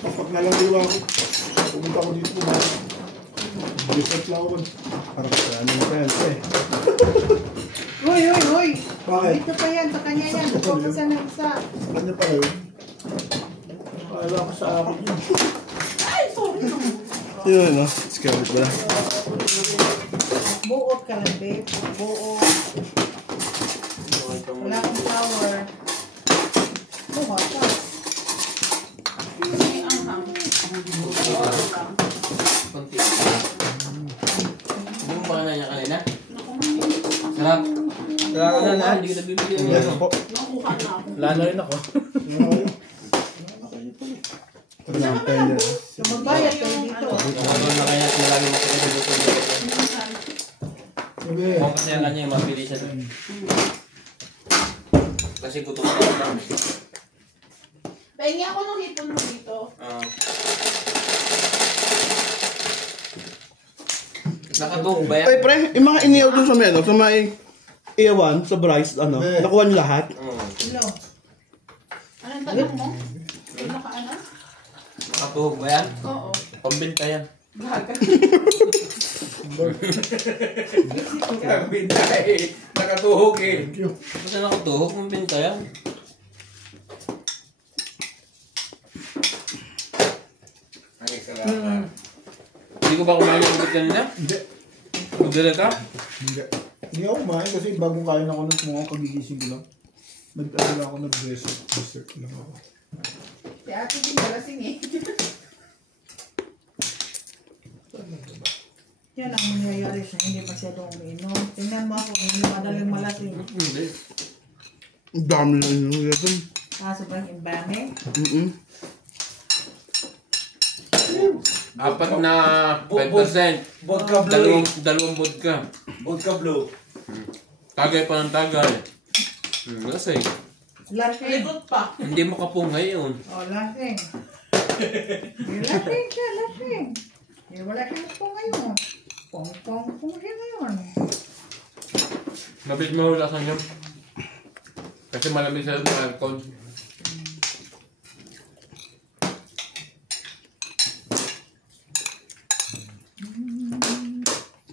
Papak na lang din ako. Pumunta ako dito kumain. Different lang ako. Parang sa ano yung friends eh. Hoy, hoy, hoy! Bakit? Dito pa yan, sa kanya yan. Focus yan ng isa. Ano pala yun? Wala ko sa akin yun. Ay, sorry no. Yun no? Scared ba lang? Buot ka lang, babe. Buot. Wala akong flower. Buot ka. May anghang. Buot lang. Konti. Hindi mo ba na niya kanina? Sarap. Wala ka na lahat. Hindi ko nabibigyan. Yes po. Nakuha na ako. Wala na rin ako. Ito na ang tender. So, magbayad kayo dito. Ano na kaya lagi mo kasi dito. Sabi, Kung kasi ang kanya, mapili siya doon. Kasi gutom ka lang. Pahingi ako ng hipon mo dito. Nakatog ba yan? Ay pre, yung mga iniyaw dun sa meno, sa may iyawan, sa Bryce, ano, nakuha niyo lahat? Hello. Anong tanong mo? Nakaano? Nakatuhog ba yan? Oo. Pambinta yan. Gaga. Ang binta eh. Nakatuhog eh. Thank you. Basta nakatuhog, pambinta yan. Ay, salamat. Hindi ko ba kumain ng ulit kanina? Hindi. Magdala ka? Hindi. Hindi ako kumain kasi bagong kain ako ng mga kagigising ko lang. Nag-ano lang ako, nag-dessert lang ako. Si ate din malasing eh. Yan ang nangyayari sa hindi masyadong umiinom. Tingnan mo ako, hindi madaling malasing. Hindi. Ang dami na yun. Yun. Sobrang imbame. Apat na 5%. Vodka blue. Dalawang vodka. Vodka blue. Tagay pa ng tagay. Lasing. Lasing. pa. Hindi makapungay yun. Oh, lasing. Lasing siya, lasing. Wala siyang po ngayon. Pong siya ngayon. Mabilis mahulasan yun. Kasi malamig sa alcohol.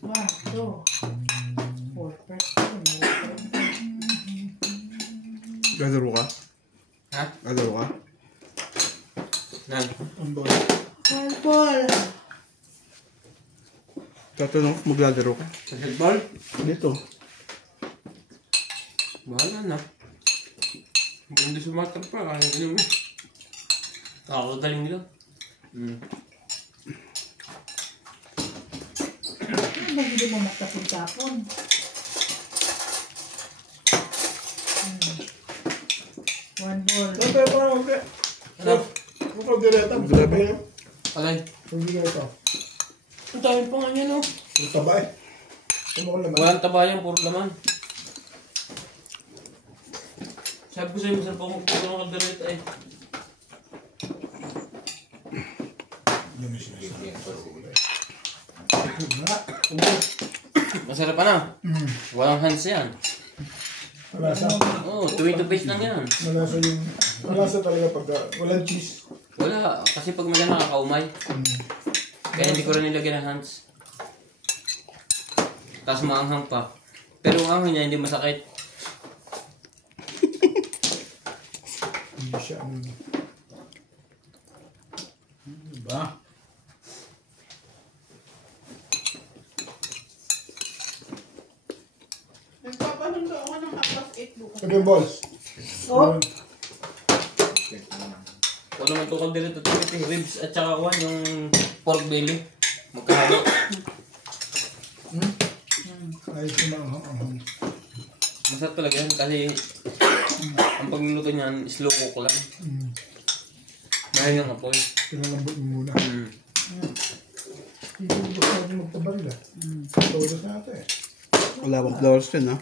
One, two, 4%. Gagaro ka? Ha? Gagaro ka? Nan. Ang bawal. Paul. Tatanong, maglalaro ka? Sa headball? Dito. Bahala na. Hindi sumatar pa. Kaya ganyan mo. Nakakagaling lang. Ano hindi mo magtapon-tapon? One ball. Pero parang okay. Ano? Mukhang direta. Grabe. Alay. Hindi direta. Ang dami pa nga niya, no? Ang taba eh. Ano ko naman? Walang taba yan, puro laman. Sabi ko sa'yo, masarap ako magpupunta ng kaldereta eh. Yan ang sinasabi. Masarap pa na. Walang hands yan. Malasa. Oo, tomato paste lang yan. Malasa yung... Malasa talaga pag walang cheese. Wala, kasi pag may nakakaumay. Kaya hindi ko rin nilagyan ng hands. Tapos maanghang pa. Pero ang anghang niya hindi masakit. Hindi siya ano. Diba? Nagpapanundo ako ng half 8 bukas. Sabi yung balls. Oh? Wala naman tukal dito ito, ribs at saka kuhan yung pork belly. Magkahalo. Ayos yung mga hanghang. Masarap talaga yan kasi ang pagluluto niyan, slow cook lang. Mahal yung apoy. Pinalambot mo muna. Mm. Hindi ko gusto natin magtabal na. Todos natin eh. Wala bang flowers din, ha?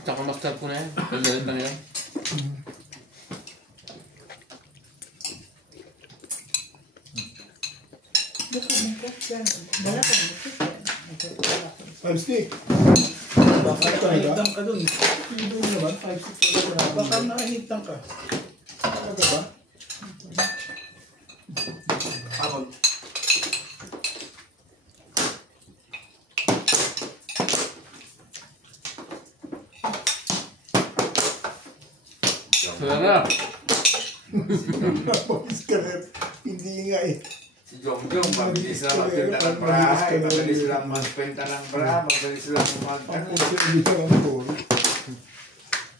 Tsaka masarap ko na yan. Kaldalit na nila. Dala ko mo. Five stick. Baka nakahitang ka dun. Hindi naman. 5-6 Baka nakahitang ka. Talaga ba? Habang. Sarap. Napagis ka rin. Hindi nga eh. Si Jongjong, mabilis lang magtinda ng brahay, mabilis lang magpenta ng bra, mabilis lang Ang magkano. puso hindi ka ang ball.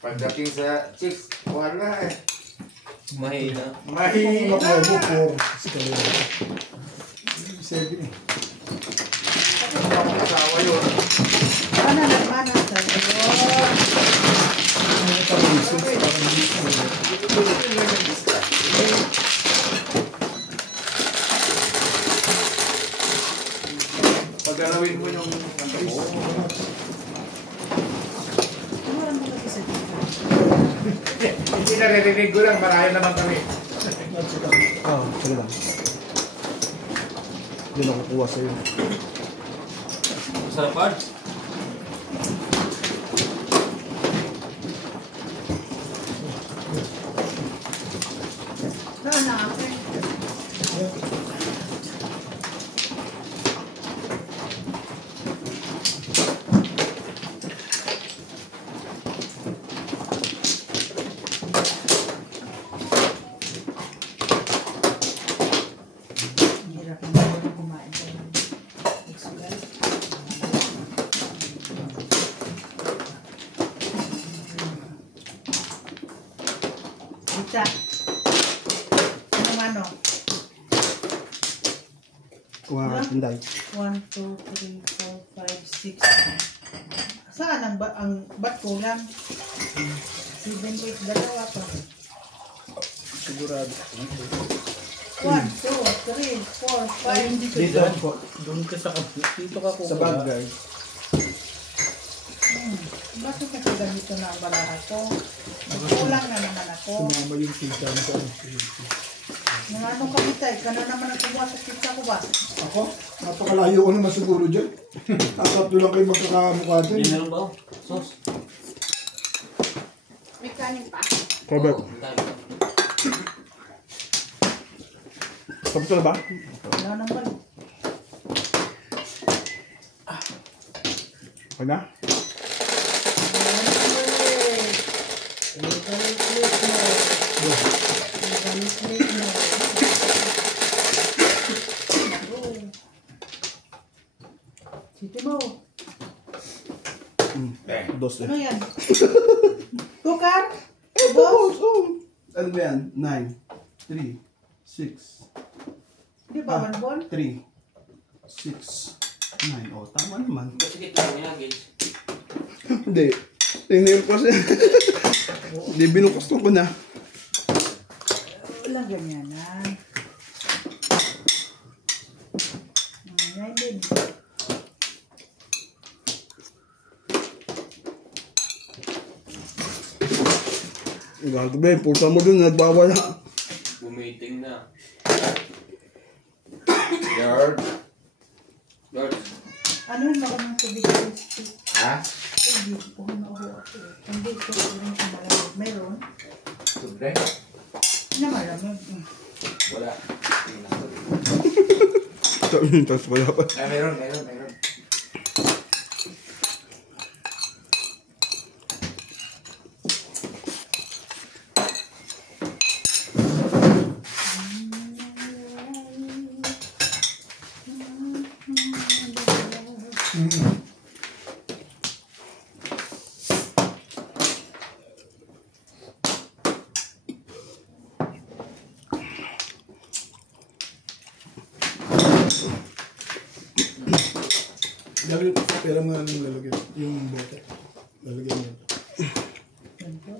Pagdating sa chicks, wala eh. Mahina. Ang Mahina. lako mo 4. Sige. 7 eh. Ang asawa yun. Ano naman ang sayo? Ang tapusin. Parang hindi ko. Paggalawin mo yung ano mo. Tumaran mo kasi sa dito. Hindi naririnig ko lang, marayo naman kami. Ah, sige lang. Hindi na kukuha sa'yo. Masarap pa. na akin. Hirap na kumain tayo. Exugal. Isa. Ano? Kuha ka, Tinday. 1, 2, 3, 4, 5, 6. Saan ang ba't kulang? 7, 8, dalawa pa. Sigurado. 1, 2, 3, 4, 5. Hindi ka Dito. dyan. Doon ka sa kabila. Dito ka kukuha. Sa bagay. Bakit kasi ganito na ang balahat ko? Kulang na naman ako. Sumama yung pizza mo sa Nung anong kapitay, ka na naman ang kumuha sa pizza ko ba? Ako? Napakalayo ko naman siguro dyan. Tatlo lang kayo magkakamukha dyan. Hindi meron ba? Sauce? May kanin pa. Robert. Oo, ang dami. Tapos na ba? Wala naman. Pag na? Siti mo. Dos Ano eh. yan? Tukar? Dos! Oh! Ano ba yan? 9, 3, 6, Di ba, Manbol? 3, 6, 9. Oh, tama naman. Sige, ito lang gauge. Hindi. Tingnan ko siya. Hindi, binukos ko na. Walang ganyan na. Ngayon din. Gago ba yung pusa mo dun, nagbawala. Bumiting na. George. George. Ano yung ako ng tubig? Ha? Hindi ko na ako. Hindi ko rin sa malamig. Meron? Sobre? Na malamig. Wala. Tapos wala pa. Ah, meron. Lagi, pera mo nga nang lalagyan. Yung bote. Lalagyan mo. Ganito.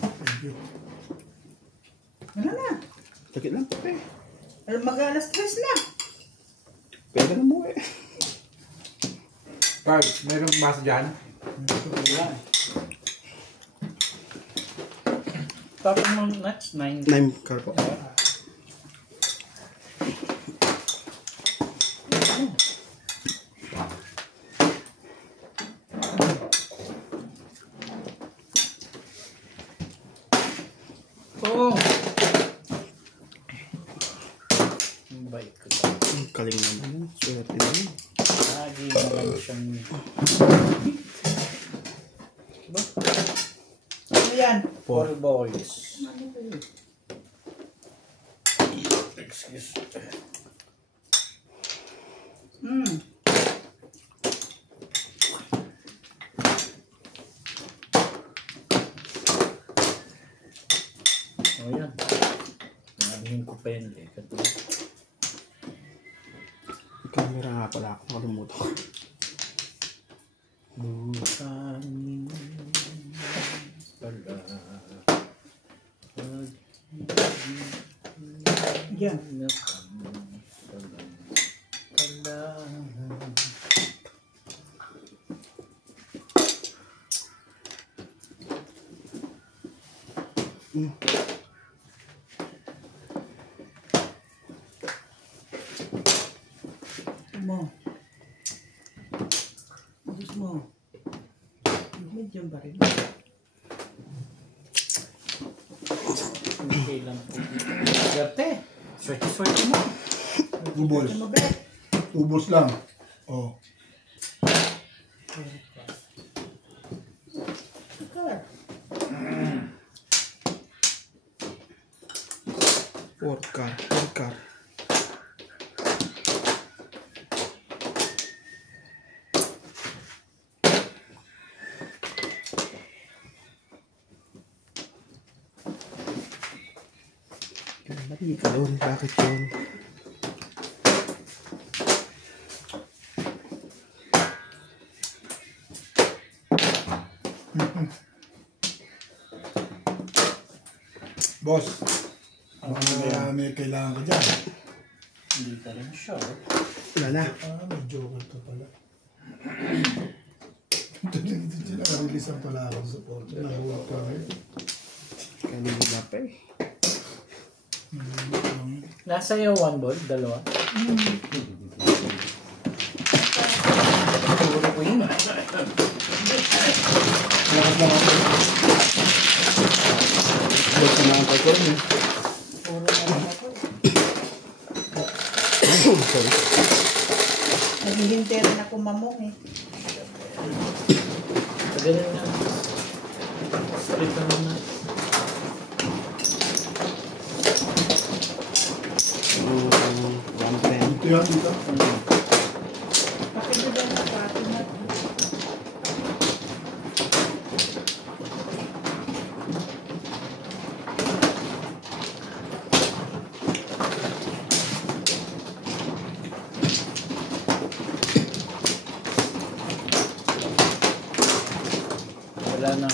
Thank you. Ano na? Sakit lang, pe. Mag-alas 3 na. Pwede na mo eh. Carl, meron basa dyan? Wala eh. Tapos mo next 9. 9 car po. Oh! Ang bait ko ba? Ang kaling naman yun. Swerte na yun. Lagi naman siyang... Diba? Ano yan? All boys. Excuse me. Oh yan. Nangin ko pa yan eh. May camera nga pala ako. Nakalimutan ko. Bukan pala. Yan. Mo. Ayos mo. Medium pa rin. Okay lang po. Swerte. Swerte mo. 2 balls. Ano ba? 2 balls lang. Oh. Sure. 4 car. Mali ka doon. Bakit yun? Boss. May kailangan ka dyan. Hindi ka rin sure. Wala na. May joker to pala. Ito naka-release pala ako sa porto. Nahuwag ka ngayon. Kanina pa eh. Nasa iyo 1 ball, 2. Puro ko yun. Lakas lang ako. Huwag ka na ang pagkaroon eh. Puro na lang ako. Sorry. Naghihintay rin ako mamong eh. Pagano na. Split na muna. Ito yan dito. Pakibigay na sa atin na. Wala na.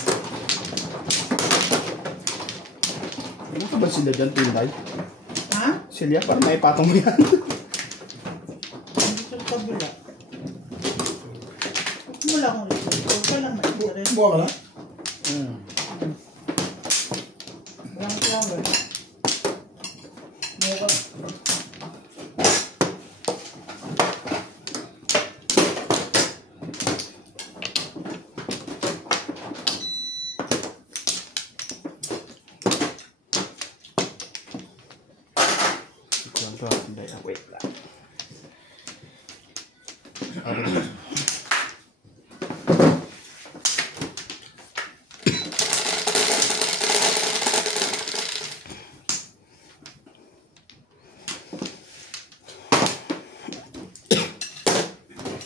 Ano ka ba sila dyan, Tinday? Ha? Silya, parang may patong mo yan. Dito sa kabila. Huwag mo lang akong ito. Huwag ka lang ma-interest. Buha ka na? Walang flower. Meron. Wait lang.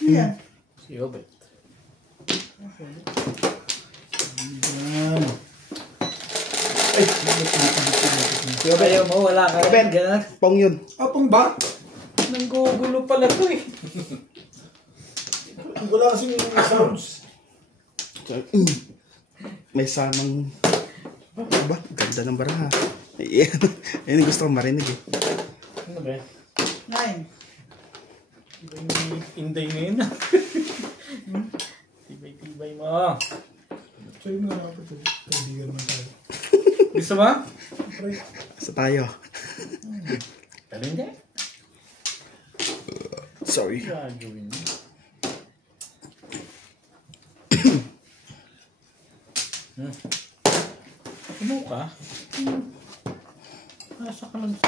Yan. Si Obet. Yan. Ayaw mo, wala ka rin. Ganun. Pong yun. Apang ba? Nanggugulo pala to eh. Wala kasing sounds. May samang... Ba? Ganda ng baraha. Yan. Yan yung gusto kong marinig eh. Ano ba? 9. Inday ngayon ah. Tibay-tibay mo. Sa'yo mo na ako ito. Kaibigan man tayo. Gusto mo? Sa tayo. Pero hindi. Sorry. Gagawin mo. Ano ka? Nasa ka lang sa...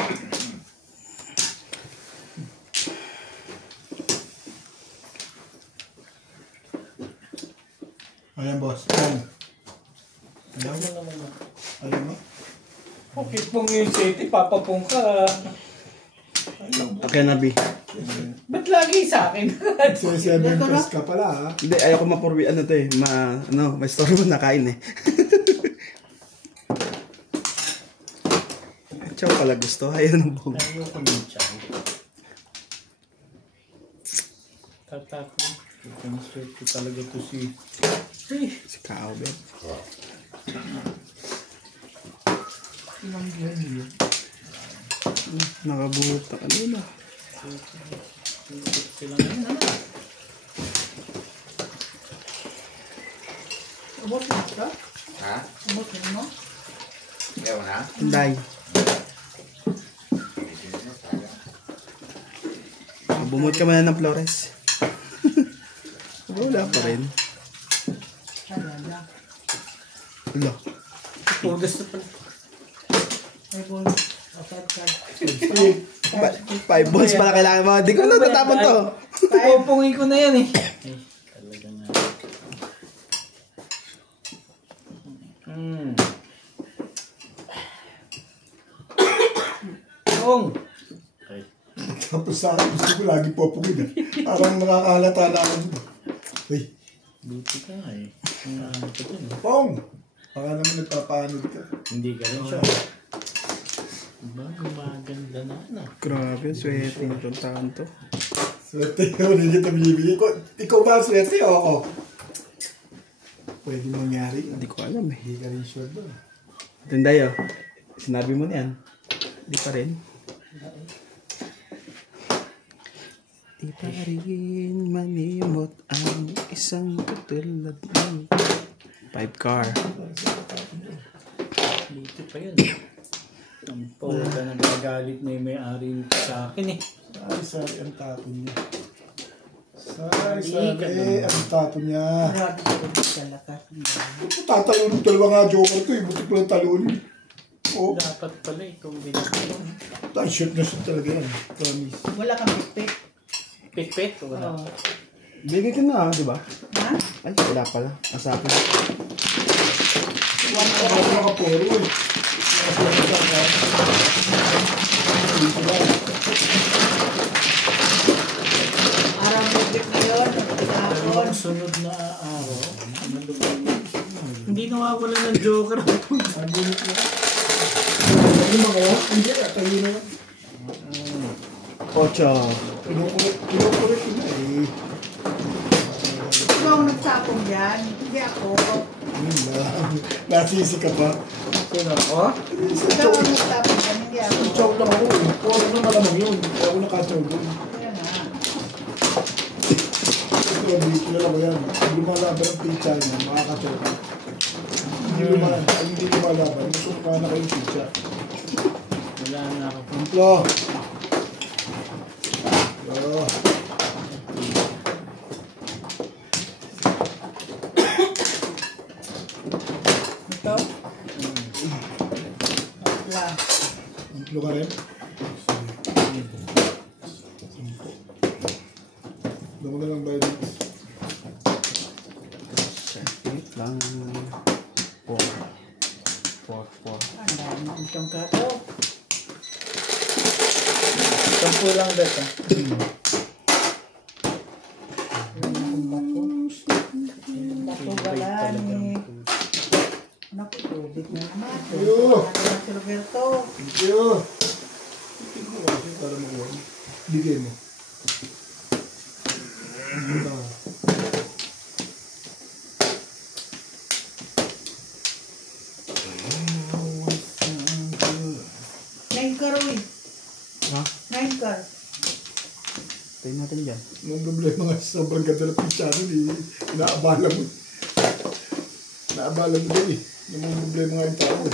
Ayan boss. Pong. Ayaw mo naman mo. Ayan mo? Okay pong yung city, papapong ka. Okay na, B. Ba't lagi sa akin? Sa 7 plus ka pala ha. Hindi, ayoko mapurwi. Ano to eh. May story mo nakain eh. Chow pala gusto. Ayaw ng buong. Ayaw ko ng chay. Tatako. Pinaswerte talaga to si... Si Kao, Ben. Nakabuhot na kanina. Sila ngayon naman. Ubusin ka? Ha? Ubusin mo? Ewan na? Hinday. Bumot ka muna ng Flores. Wala pa rin. Halala. Wala. Pudas na pala. May ball. O, 5 card. 5 balls pala kailangan mo. Di ko na tatapon to. Pupungin ko na yan eh. Ay, talaga nga. Pung! Ay, Tapos sa akin, gusto ko lagi popugin. Parang nakakahalata na ako. Uy, buti ka eh. Ano ka dun eh. Pong! Baka naman nagpapaanod ka. Hindi ka rin siya. Diba, maganda na ano. Grabe, swerte nitong taon to. Swerte ko, hindi kita binibigay ko. Ikaw ba swerte o ako? Pwede mangyari. Hindi ko alam eh. Hindi ka rin sure doon. Tindayo, sinabi mo na yan. Hindi pa rin. Di pa rin manimot ang isang katulad mo. 5 car. Buti pa yun. Ang power ka nagagalit na yung may-ari nito sa akin eh. Sari ang tapon niya. Sari ang tapon niya. Grabe ko rin sa lakas. Tatalunin talaga nga joker ko eh. Buti ko lang talunin. Oh, Dapat pala itong binigay. shoot na shoot talaga yan. Promise. Wala kang pipit. Pit-pit o wala? Oo. Bigay ka na, di ba? Ha? Ay, wala pala. Asa akin. Ako nakaporo eh. Araw mo trip ngayon. Pero Tinapon. ang sunod na araw, hindi nawawala ng joker. Ang gunit na. Ano mga yan? Hindi, tayo na yan. 8. Kinukulit ko na eh. Ikaw ang nagsapong dyan. Hindi ako. Nasisi ka pa. Sino ako? Ikaw ang nagsapong dyan. Hindi ako. Chow lang ako eh. Puro na malamang yun. Kaya ako nakachow doon. Kaya nga. Ito, kilala ko yan. Pag lumalaban ang pizza niya, makakachow ka. Hindi lumalaban. Gusto ko na kayo pizza. Wala na ako. Templo. Oh. Ito. Wala. Templo ka rin? Damo na lang bayad. Wait lang. 4. Ang dami ng itong kato. Sampu lang dito. Bato galan eh. Naku, tubig na naman. Ayo. Ano si Roberto? Thank you. Tingin mo kasi para makuha mo. Bigay mo. Nine car, uy. Ha? 9 car. Tayo natin dyan. Ang problema nga sobrang ganda ng pizza nun eh. Inaabala mo. Naabala mo din eh. Yung mga problema nga yung tao eh.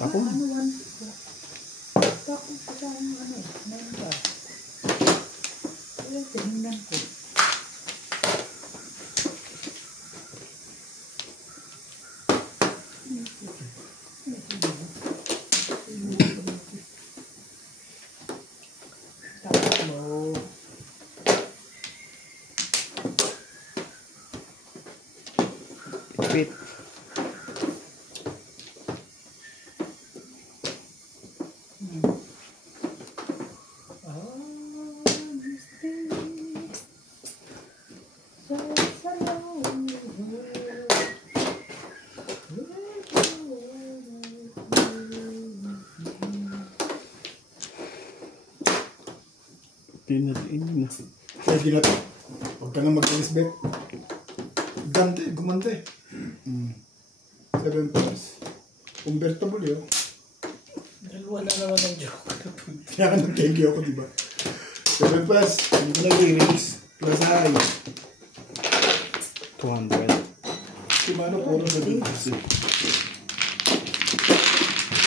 Ako? Ano, 1? Tako pa sa ano, 9 car. Wala, tinignan ko. Takbo. Wait. Pinag-in na. Pwede na to. Huwag ka nang mag-alis, Bet. Gante, gumante. 7 plus. Convertible yun. Dalawa na naman ang joker. Kaya ka nag-thank you ako, diba? 7 plus. Hindi ko nag-release. Plus high. 200. Si Mano, puro 7 plus.